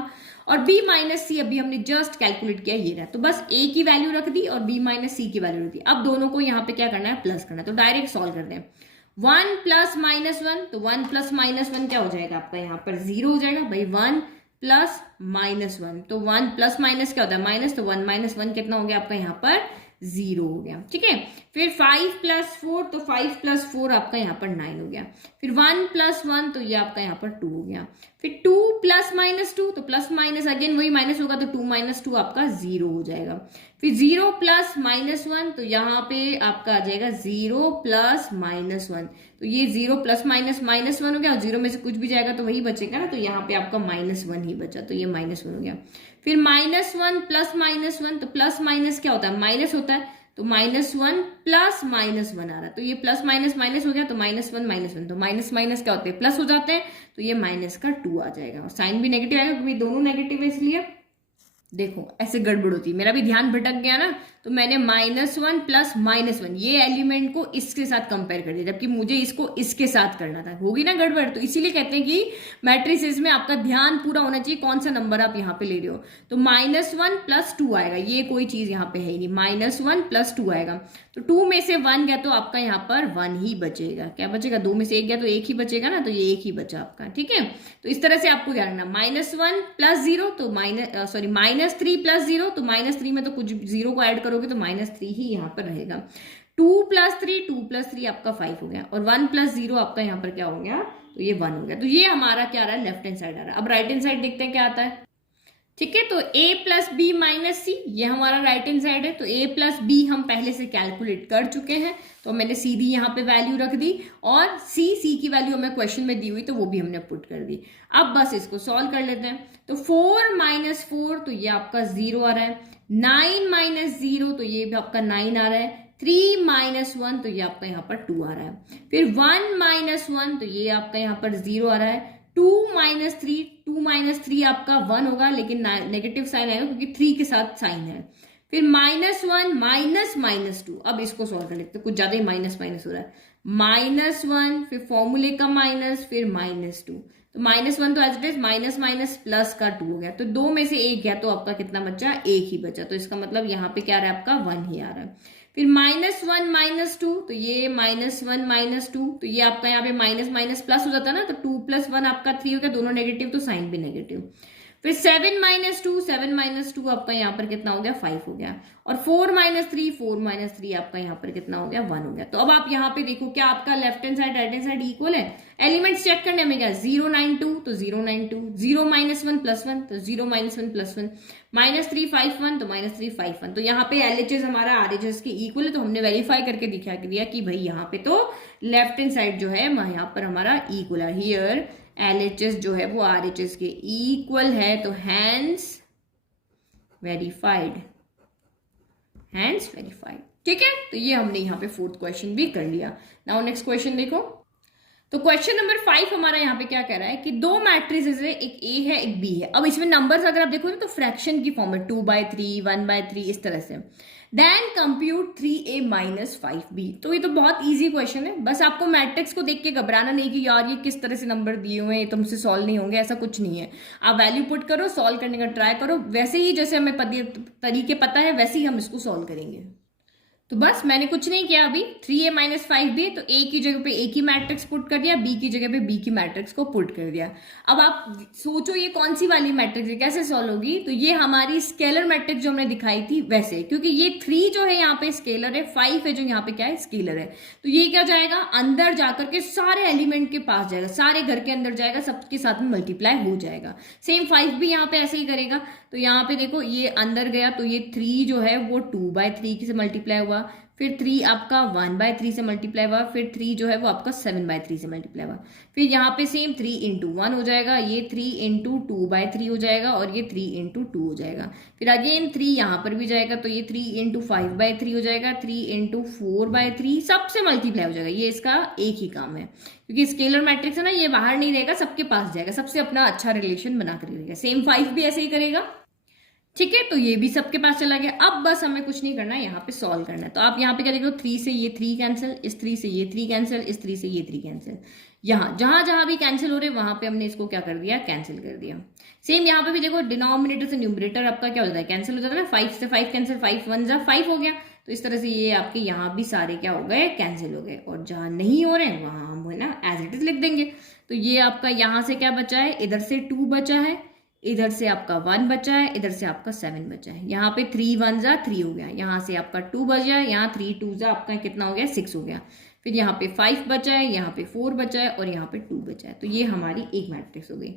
और b - c अभी हमने जस्ट कैलकुलेट किया, ये रहा। तो बस a की वैल्यू रख दी और b - c की वैल्यू रख दी। अब दोनों को यहाँ पे क्या करना है, प्लस करना है। तो डायरेक्ट सॉल्व करते हैं। 1 + -1, तो 1 + -1 क्या हो जाएगा आपका यहाँ पर, 0 हो जाएगा। भाई 1 + -1, तो 1 + क्या होता है, माइनस, तो 1 - 1 कितना हो गया आपका यहाँ पर, 0 हो गया। ठीक है, फिर 5 प्लस 4, तो 5 प्लस 4 आपका यहाँ पर 9 हो गया। फिर 1 प्लस 1, तो ये आपका यहाँ पर 2 हो गया। फिर 2 प्लस माइनस 2, तो प्लस माइनस अगेन वही माइनस होगा, तो 2 माइनस 2 आपका 0 हो जाएगा। फिर 0 प्लस माइनस 1, तो यहाँ पे आपका आ जाएगा 0 प्लस माइनस 1, तो ये 0 प्लस माइनस माइनस 1 हो गया, और 0 में से कुछ भी जाएगा तो वही बचेगा ना, तो यहाँ पे आपका -1 ही बचा, तो ये -1 हो गया। फिर -1 प्लस -1, तो प्लस माइनस क्या होता है, माइनस होता है, तो -1 प्लस -1 आ रहा है, तो ये प्लस माइनस माइनस हो गया, तो -1 -1, तो माइनस माइनस क्या होते हैं, प्लस हो जाते हैं, तो ये माइनस का 2 आ जाएगा, और साइन भी नेगेटिव आएगा क्योंकि दोनों नेगेटिव है इसलिए। देखो ऐसे गड़बड़ होती है, मेरा भी ध्यान भटक गया ना, तो मैंने -1 प्लस -1 ये एलिमेंट को इसके साथ कंपेयर कर दिया, जबकि मुझे इसको इसके साथ करना था, होगी ना गड़बड़। तो इसीलिए कहते हैं कि मैट्रिसेस में आपका ध्यान पूरा होना चाहिए कौन सा नंबर आप यहाँ पे ले रहे हो। तो -1 प्लस 2 आएगा, ये कोई चीज यहाँ पे है ही नहीं, -1 प्लस 2 आएगा, तो 2 में से 1 गया तो आपका यहाँ पर 1 ही बचेगा। क्या बचेगा, 2 में से 1 गया तो 1 ही बचेगा ना, तो ये 1 ही बचा आपका, ठीक है। तो इस तरह से आपको ध्यान रखना, -1 प्लस 0 तो -3 प्लस 0, तो -3 में तो कुछ 0 को ऐड करोगे तो -3 ही यहाँ पर रहेगा। 2 प्लस 3 आपका 5 हो गया, और 1 प्लस 0 आपका यहाँ पर क्या हो गया, तो ये 1 हो गया। तो ये हमारा क्या आ रहा है, लेफ्ट हैंड साइड आ रहा है। अब राइट हैंड साइड देखते हैं क्या आता है, ठीक है। तो a प्लस बी माइनस सी, ये हमारा राइट हैंड साइड है, तो a प्लस बी हम पहले से कैलकुलेट कर चुके हैं, तो मैंने सीधी यहाँ पे वैल्यू रख दी, और सी की वैल्यू हमें क्वेश्चन में दी हुई तो वो भी हमने पुट कर दी। अब बस इसको सॉल्व कर लेते हैं। तो 4 माइनस 4, तो ये आपका 0 आ रहा है। 9 माइनस 0, तो ये भी आपका 9 आ रहा है। 3 माइनस 1, तो ये आपका यहाँ पर 2 आ रहा है। फिर 1 माइनस 1, तो ये आपका यहाँ पर 0 आ रहा है। 2 माइनस 3 आपका 1 होगा, लेकिन नेगेटिव साइन आएगा क्योंकि 3 के साथ साइन है। फिर -1 माइनस 2, अब इसको सॉल्व कर लेते हैं, कुछ ज्यादा ही माइनस माइनस हो रहा है। -1, फिर फॉर्मूले का माइनस, फिर -2, तो -1 तो as it is, minus minus plus का 2 हो गया, तो 2 में से 1 गया तो आपका कितना बचा, 1 ही बचा, तो इसका मतलब यहाँ पे क्या आ रहा है आपका 1 ही आ रहा है। फिर -1 -2, तो ये -1 -2, तो ये आपका यहाँ पे माइनस माइनस प्लस हो जाता है ना, तो 2 + 1 आपका 3 हो गया, दोनों नेगेटिव तो साइन भी नेगेटिव। फिर 7 - 2 आपका यहाँ पर कितना हो गया, 5 हो गया। और 4 - 3 आपका यहाँ पर कितना हो गया, 1 हो गया। तो अब आप यहाँ पे देखो क्या आपका left hand side right hand side equal है। एलिमेंट्स चेक करने में क्या, 0 9 2, तो 0 9 2, 0 - 1 + 1, तो 0 - 1 + 1, -3 5 1, तो -3 5 1, तो यहाँ पे LHS हमारा RHS के इक्वल है, तो हमने वेरीफाई करके दिखा दिया कि भाई यहाँ पे तो लेफ्ट हैंड साइड जो है यहाँ पर हमारा इक्वल है। हियर LHS जो है वो RHS के इक्वल है, तो हैंस वेरीफाइड, ठीक है। तो ये हमने यहाँ पे 4th क्वेश्चन भी कर लिया। नाउ नेक्स्ट क्वेश्चन देखो। तो क्वेश्चन नंबर 5 हमारा यहाँ पे क्या कह रहा है कि 2 मैट्रिसेस है, एक A है एक B है। अब इसमें नंबर्स अगर आप देखो ना तो फ्रैक्शन की फॉर्म है, 2/3 1/3 इस तरह से। Then compute 3A - 5B। तो ये तो बहुत इजी क्वेश्चन है, बस आपको मैट्रिक्स को देख के घबराना नहीं कि यार ये किस तरह से नंबर दिए हुए हैं, ये तुमसे सॉल्व नहीं होंगे, ऐसा कुछ नहीं है। आप वैल्यू पुट करो, सॉल्व करने का ट्राई करो, वैसे ही जैसे हमें तरीके पता है वैसे ही हम इसको सॉल्व करेंगे। तो बस मैंने कुछ नहीं किया अभी, 3A - 5B, तो A की जगह पे A की मैट्रिक्स पुट कर दिया, B की जगह पे B की मैट्रिक्स को पुट कर दिया। अब आप सोचो ये कौन सी वाली मैट्रिक्स है, कैसे सॉल्व होगी। तो ये हमारी स्केलर मैट्रिक्स जो हमने दिखाई थी वैसे, क्योंकि ये 3 जो है यहाँ पे स्केलर है, 5 है जो यहाँ पे क्या है स्केलर है, तो ये क्या जाएगा अंदर जाकर के सारे एलिमेंट के पास जाएगा, सारे घर के अंदर जाएगा, सबके साथ में मल्टीप्लाई हो जाएगा। सेम 5 भी यहाँ पे ऐसे ही करेगा। तो यहाँ पे देखो ये अंदर गया, तो ये 3 जो है वो 2/3 से मल्टीप्लाई हुआ, फिर 3 आपका 1/3 से मल्टीप्लाई हुआ, फिर 3 जो है वो आपका 7/3 से मल्टीप्लाई हुआ, फिर यहाँ पे सेम 3 × 1 हो जाएगा, ये 3 × 2/3 हो जाएगा, और ये 3 × 2 हो जाएगा। फिर अगेन 3 यहाँ पर भी जाएगा, तो ये 3 × 5/3 हो जाएगा, 3 × 4/3 सबसे मल्टीप्लाई हो जाएगा। ये इसका एक ही काम है, क्योंकि स्केलर मैट्रिक्स है ना, ये बाहर नहीं रहेगा, सबके पास जाएगा, सबसे अपना अच्छा रिलेशन बना कर रहेगा। सेम 5 भी ऐसे ही करेगा, ठीक है। तो ये भी सबके पास चला गया। अब बस हमें कुछ नहीं करना है, यहाँ पे सॉल्व करना है। तो आप यहाँ पे क्या देखो, 3 से ये 3 कैंसिल, इस 3 से ये 3 कैंसिल, इस 3 से ये 3 कैंसिल, यहाँ जहां भी कैंसिल हो रहे वहां पे हमने इसको क्या कर दिया, कैंसिल कर दिया। सेम यहाँ पे भी देखो, डिनोमिनेटर से न्यूमरेटर आपका क्या हो जाता है, कैंसिल हो जाता है ना, 5 से 5 कैंसिल, 5 1 जा 5 हो गया। तो इस तरह से ये आपके यहाँ भी सारे क्या हो गए, कैंसिल हो गए, और जहां नहीं हो रहे हैं वहां हम है ना एज इट इज लिख देंगे। तो ये आपका यहाँ से क्या बचा है, इधर से 2 बचा है, इधर से आपका 1 बचा है, इधर से आपका 7 बचा है। यहाँ पे 3 1 जा 3 हो गया, यहाँ से आपका 2 बचा है, यहाँ 3 2 जा आपका कितना हो गया 6 हो गया। फिर यहाँ पे 5 बचा है, यहाँ पे 4 बचा है और यहाँ पे 2 बचा है। तो ये हमारी एक मैट्रिक्स हो गई।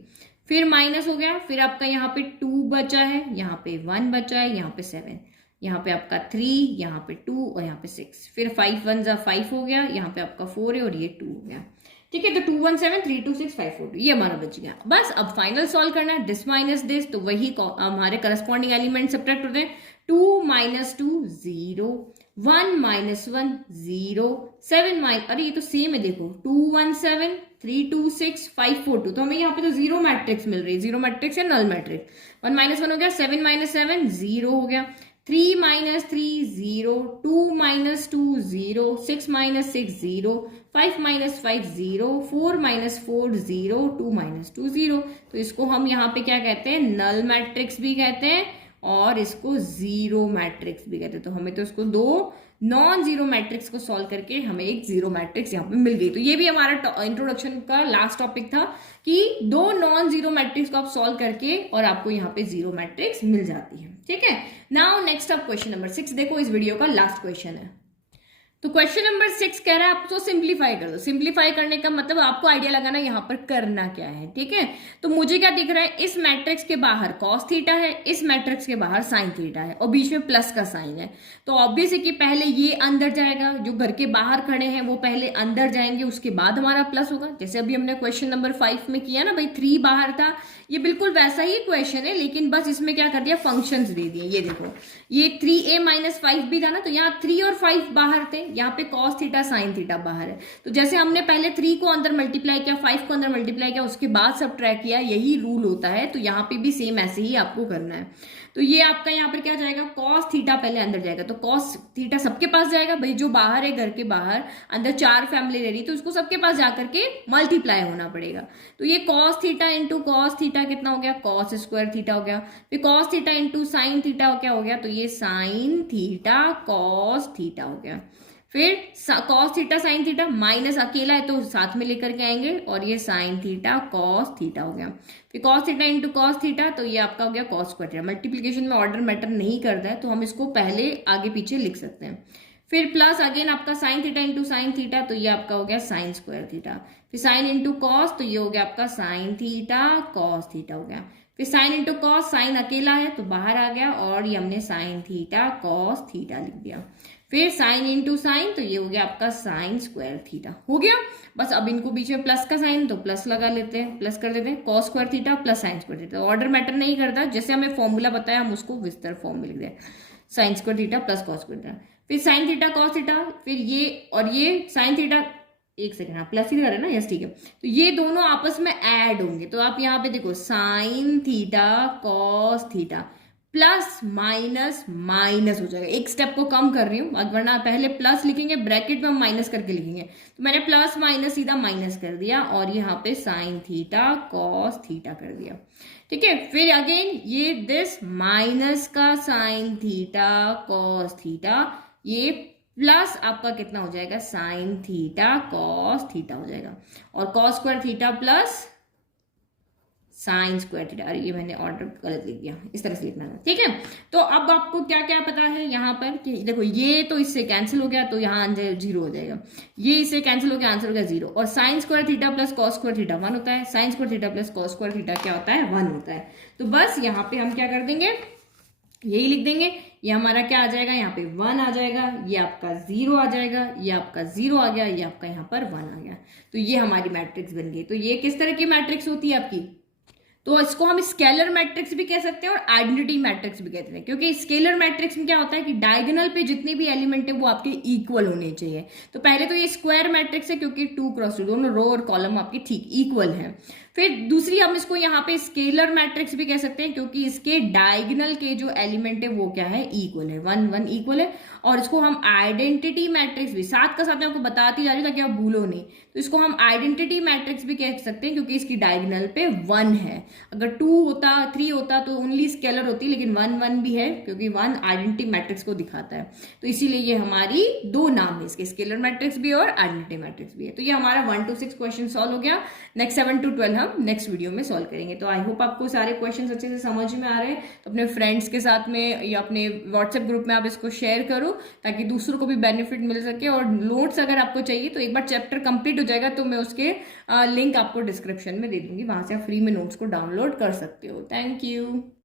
फिर माइनस हो गया, फिर आपका यहाँ पे 2 बचा है, यहाँ पे 1 बचा है, यहाँ पे 7, यहाँ पे आपका 3, यहाँ पे 2 और यहाँ पे 6। फिर 5 1 जा 5 हो गया, यहाँ पे आपका 4 है और ये 2 हो गया। ठीक है, तो 2 1 7 3 2 6 5 4 2 ये हमारा बच गया। बस अब फाइनल सॉल्व करना है, दिस माइनस दिस, तो वही हमारे करस्पॉन्डिंग एलिमेंट सब्ट्रैक्ट होते हैं। 2 - 2 0, 1 - 1 0, 7 अरे ये तो सेम है देखो, 2 1 7 3 2 6 5 4 2, तो हमें यहाँ पे तो जीरो मैट्रिक्स मिल रही है, जीरो मैट्रिक्स या नल मैट्रिक्स। 1 - 1 हो गया, 7 - 7 0 हो गया, 3 - 3 0, 2 - 2 0, 6 - 6 0, 5 - 5 0, 4 - 4 0, 2 - 2 0। तो इसको हम यहाँ पे क्या कहते हैं, नल मैट्रिक्स भी कहते हैं और इसको जीरो मैट्रिक्स भी कहते हैं। तो हमें तो इसको दो नॉन जीरो मैट्रिक्स को सॉल्व करके हमें एक जीरो मैट्रिक्स यहाँ पे मिल गई। तो ये भी हमारा इंट्रोडक्शन का लास्ट टॉपिक था कि दो नॉन जीरो मैट्रिक्स को आप सॉल्व करके और आपको यहाँ पे जीरो मैट्रिक्स मिल जाती है। ठीक है, नाउ नेक्स्ट अब क्वेश्चन नंबर 6 देखो, इस वीडियो का लास्ट क्वेश्चन है। तो क्वेश्चन नंबर 6 कह रहा है आपको सिंप्लीफाई कर दो। सिंप्लीफाई करने का मतलब आपको आइडिया लगाना यहाँ पर करना क्या है। ठीक है, तो मुझे क्या दिख रहा है, इस मैट्रिक्स के बाहर कॉस थीटा है, इस मैट्रिक्स के बाहर साइन थीटा है और बीच में प्लस का साइन है। तो ऑब्वियस है कि पहले ये अंदर जाएगा, जो घर के बाहर खड़े हैं वो पहले अंदर जाएंगे, उसके बाद हमारा प्लस होगा। जैसे अभी हमने क्वेश्चन नंबर 5 में किया ना भाई, 3 बाहर था, ये बिल्कुल वैसा ही क्वेश्चन है, लेकिन बस इसमें क्या कर दिया, फंक्शंस दे दिए। ये देखो, ये 3a - 5 भी था ना, तो यहाँ 3 और 5 बाहर थे, यहाँ पे कॉस थीटा साइन थीटा बाहर है। तो जैसे हमने पहले 3 को अंदर मल्टीप्लाई किया, 5 को अंदर मल्टीप्लाई किया, उसके बाद सब्ट्रैक्ट किया, यही रूल होता है। तो यहाँ पे भी सेम ऐसे ही आपको करना है। तो ये आपका यहाँ पर क्या जाएगा, कॉस थीटा पहले अंदर जाएगा, तो कॉस थीटा सबके पास जाएगा भाई, जो बाहर है घर के बाहर, अंदर 4 फैमिली रह रही, तो उसको सबके पास जाकर के मल्टीप्लाई होना पड़ेगा। तो ये cos theta into cos theta कितना हो गया, कॉस स्क्वायर थीटा हो गया। फिर cos theta into sine theta क्या हो गया, तो ये साइन थीटा कॉस थीटा हो गया। फिर cos theta sine theta, minus अकेला है तो साथ में लेकर के आएंगे, और ये साइन थीटा कॉस थीटा हो गया। फिर cos theta into cos theta, तो ये आपका हो गया कॉस स्क्वायर थीटा। मल्टीप्लीकेशन में ऑर्डर मैटर नहीं करता है, तो हम इसको पहले आगे पीछे लिख सकते हैं। फिर प्लस अगेन आपका sine theta into sine theta, तो ये आपका हो गया साइन स्क्वायर थीटा। फिर साइन इंटू कॉस, तो ये हो गया आपका साइन थीटा कॉस थीटा हो गया। फिर साइन इंटू कॉस, साइन अकेला है तो बाहर आ गया, और ये हमने साइन थीटा कॉस थीटा लिख दिया। फिर साइन इंटू साइन, तो ये हो गया आपका साइन स्क्वायर थीटा हो गया। बस अब इनको बीच में प्लस का साइन, तो प्लस लगा लेते हैं, प्लस कर देते हैं, cos square theta plus sine square theta. Order matter नहीं करता, जैसे हमें फॉर्मूला बताया हम उसको विस्तार फॉर्म में लिख दें, sign square theta plus cos square theta. फिर साइन थीटा कॉस थीटा, फिर ये और ये साइन थीटा, एक सेकंड, हाँ प्लस ही कर रहे हैं ना, यस ठीक है। तो ये दोनों आपस में ऐड होंगे, तो आप यहाँ पे देखो sine theta cos theta plus minus minus हो जाएगा। एक स्टेप को कम कर रही हूँ, वरना पहले प्लस लिखेंगे ब्रैकेट में हम माइनस करके लिखेंगे, तो मैंने प्लस माइनस सीधा माइनस कर दिया, और यहाँ पे साइन थीटा कॉस थीटा कर दिया। ठीक है, फिर अगेन ये दिस माइनस का साइन थीटा कॉस थीटा, ये प्लस आपका कितना हो जाएगा, साइन थीटा कॉस थीटा हो जाएगा, और cos square theta plus sine square theta. अरे ये मैंने ऑर्डर गलत लिख दिया, इस तरह से लिखना है। ठीक है, तो अब आपको क्या क्या पता है यहाँ पर कि देखो, ये तो इससे कैंसिल हो गया, तो यहाँ आंसर 0 हो जाएगा, ये इससे कैंसिल हो गया, आंसर हो गया 0। और sign square theta plus cos square theta 1 होता है, sign square theta plus cos square theta क्या होता है, 1 होता है। तो बस यहाँ पे हम क्या कर देंगे, यही लिख देंगे, ये हमारा क्या आ जाएगा, यहाँ पे 1 आ जाएगा, ये आपका 0 आ जाएगा, ये आपका 0 आ गया, ये आपका यहाँ पर 1 आ गया। तो ये हमारी मैट्रिक्स बन गई। तो ये किस तरह की मैट्रिक्स होती है आपकी, तो इसको हम स्केलर मैट्रिक्स भी कह सकते हैं और आइडेंटिटी मैट्रिक्स भी कहते हैं, क्योंकि स्केलर मैट्रिक्स में क्या होता है कि डायगोनल पे जितने भी एलिमेंट है वो आपके इक्वल होने चाहिए। तो पहले तो ये स्क्वायर मैट्रिक्स है, क्योंकि 2 क्रॉस 2 दोनों रो और कॉलम आपके ठीक इक्वल हैं। फिर दूसरी हम इसको यहाँ पे स्केलर मैट्रिक्स भी कह सकते हैं, क्योंकि इसके डायगोनल के जो एलिमेंट है वो क्या है, इक्वल है, 1 1 इक्वल है। और इसको हम आइडेंटिटी मैट्रिक्स भी साथ का साथ में आपको बताती जा रही ताकि आप भूलो नहीं, तो इसको हम आइडेंटिटी मैट्रिक्स भी कह सकते हैं, क्योंकि इसकी डायगोनल पे 1 है। अगर 2 होता 3 होता तो ओनली स्केलर होती, लेकिन 1 1 भी है, क्योंकि 1 आइडेंटिटी मैट्रिक्स को दिखाता है। तो इसीलिए ये हमारी दो नाम है इसके, स्केलर मैट्रिक्स भी और आइडेंटिटी मैट्रिक्स भी है। तो ये हमारा 1 to 6 क्वेश्चन सॉल्व हो गया। नेक्स्ट 7 to 12 हम नेक्स्ट वीडियो में सॉल्व करेंगे। तो आई होप आपको सारे क्वेश्चंस अच्छे से समझ में आ रहे हैं। तो अपने फ्रेंड्स के साथ में या अपने व्हाट्सएप ग्रुप में आप इसको शेयर करो ताकि दूसरों को भी बेनिफिट मिल सके। और नोट्स अगर आपको चाहिए तो एक बार चैप्टर कंप्लीट हो जाएगा तो मैं उसके लिंक आपको डिस्क्रिप्शन में दे दूंगी, वहां से आप फ्री में नोट्स को डाउनलोड कर सकते हो। Thank you.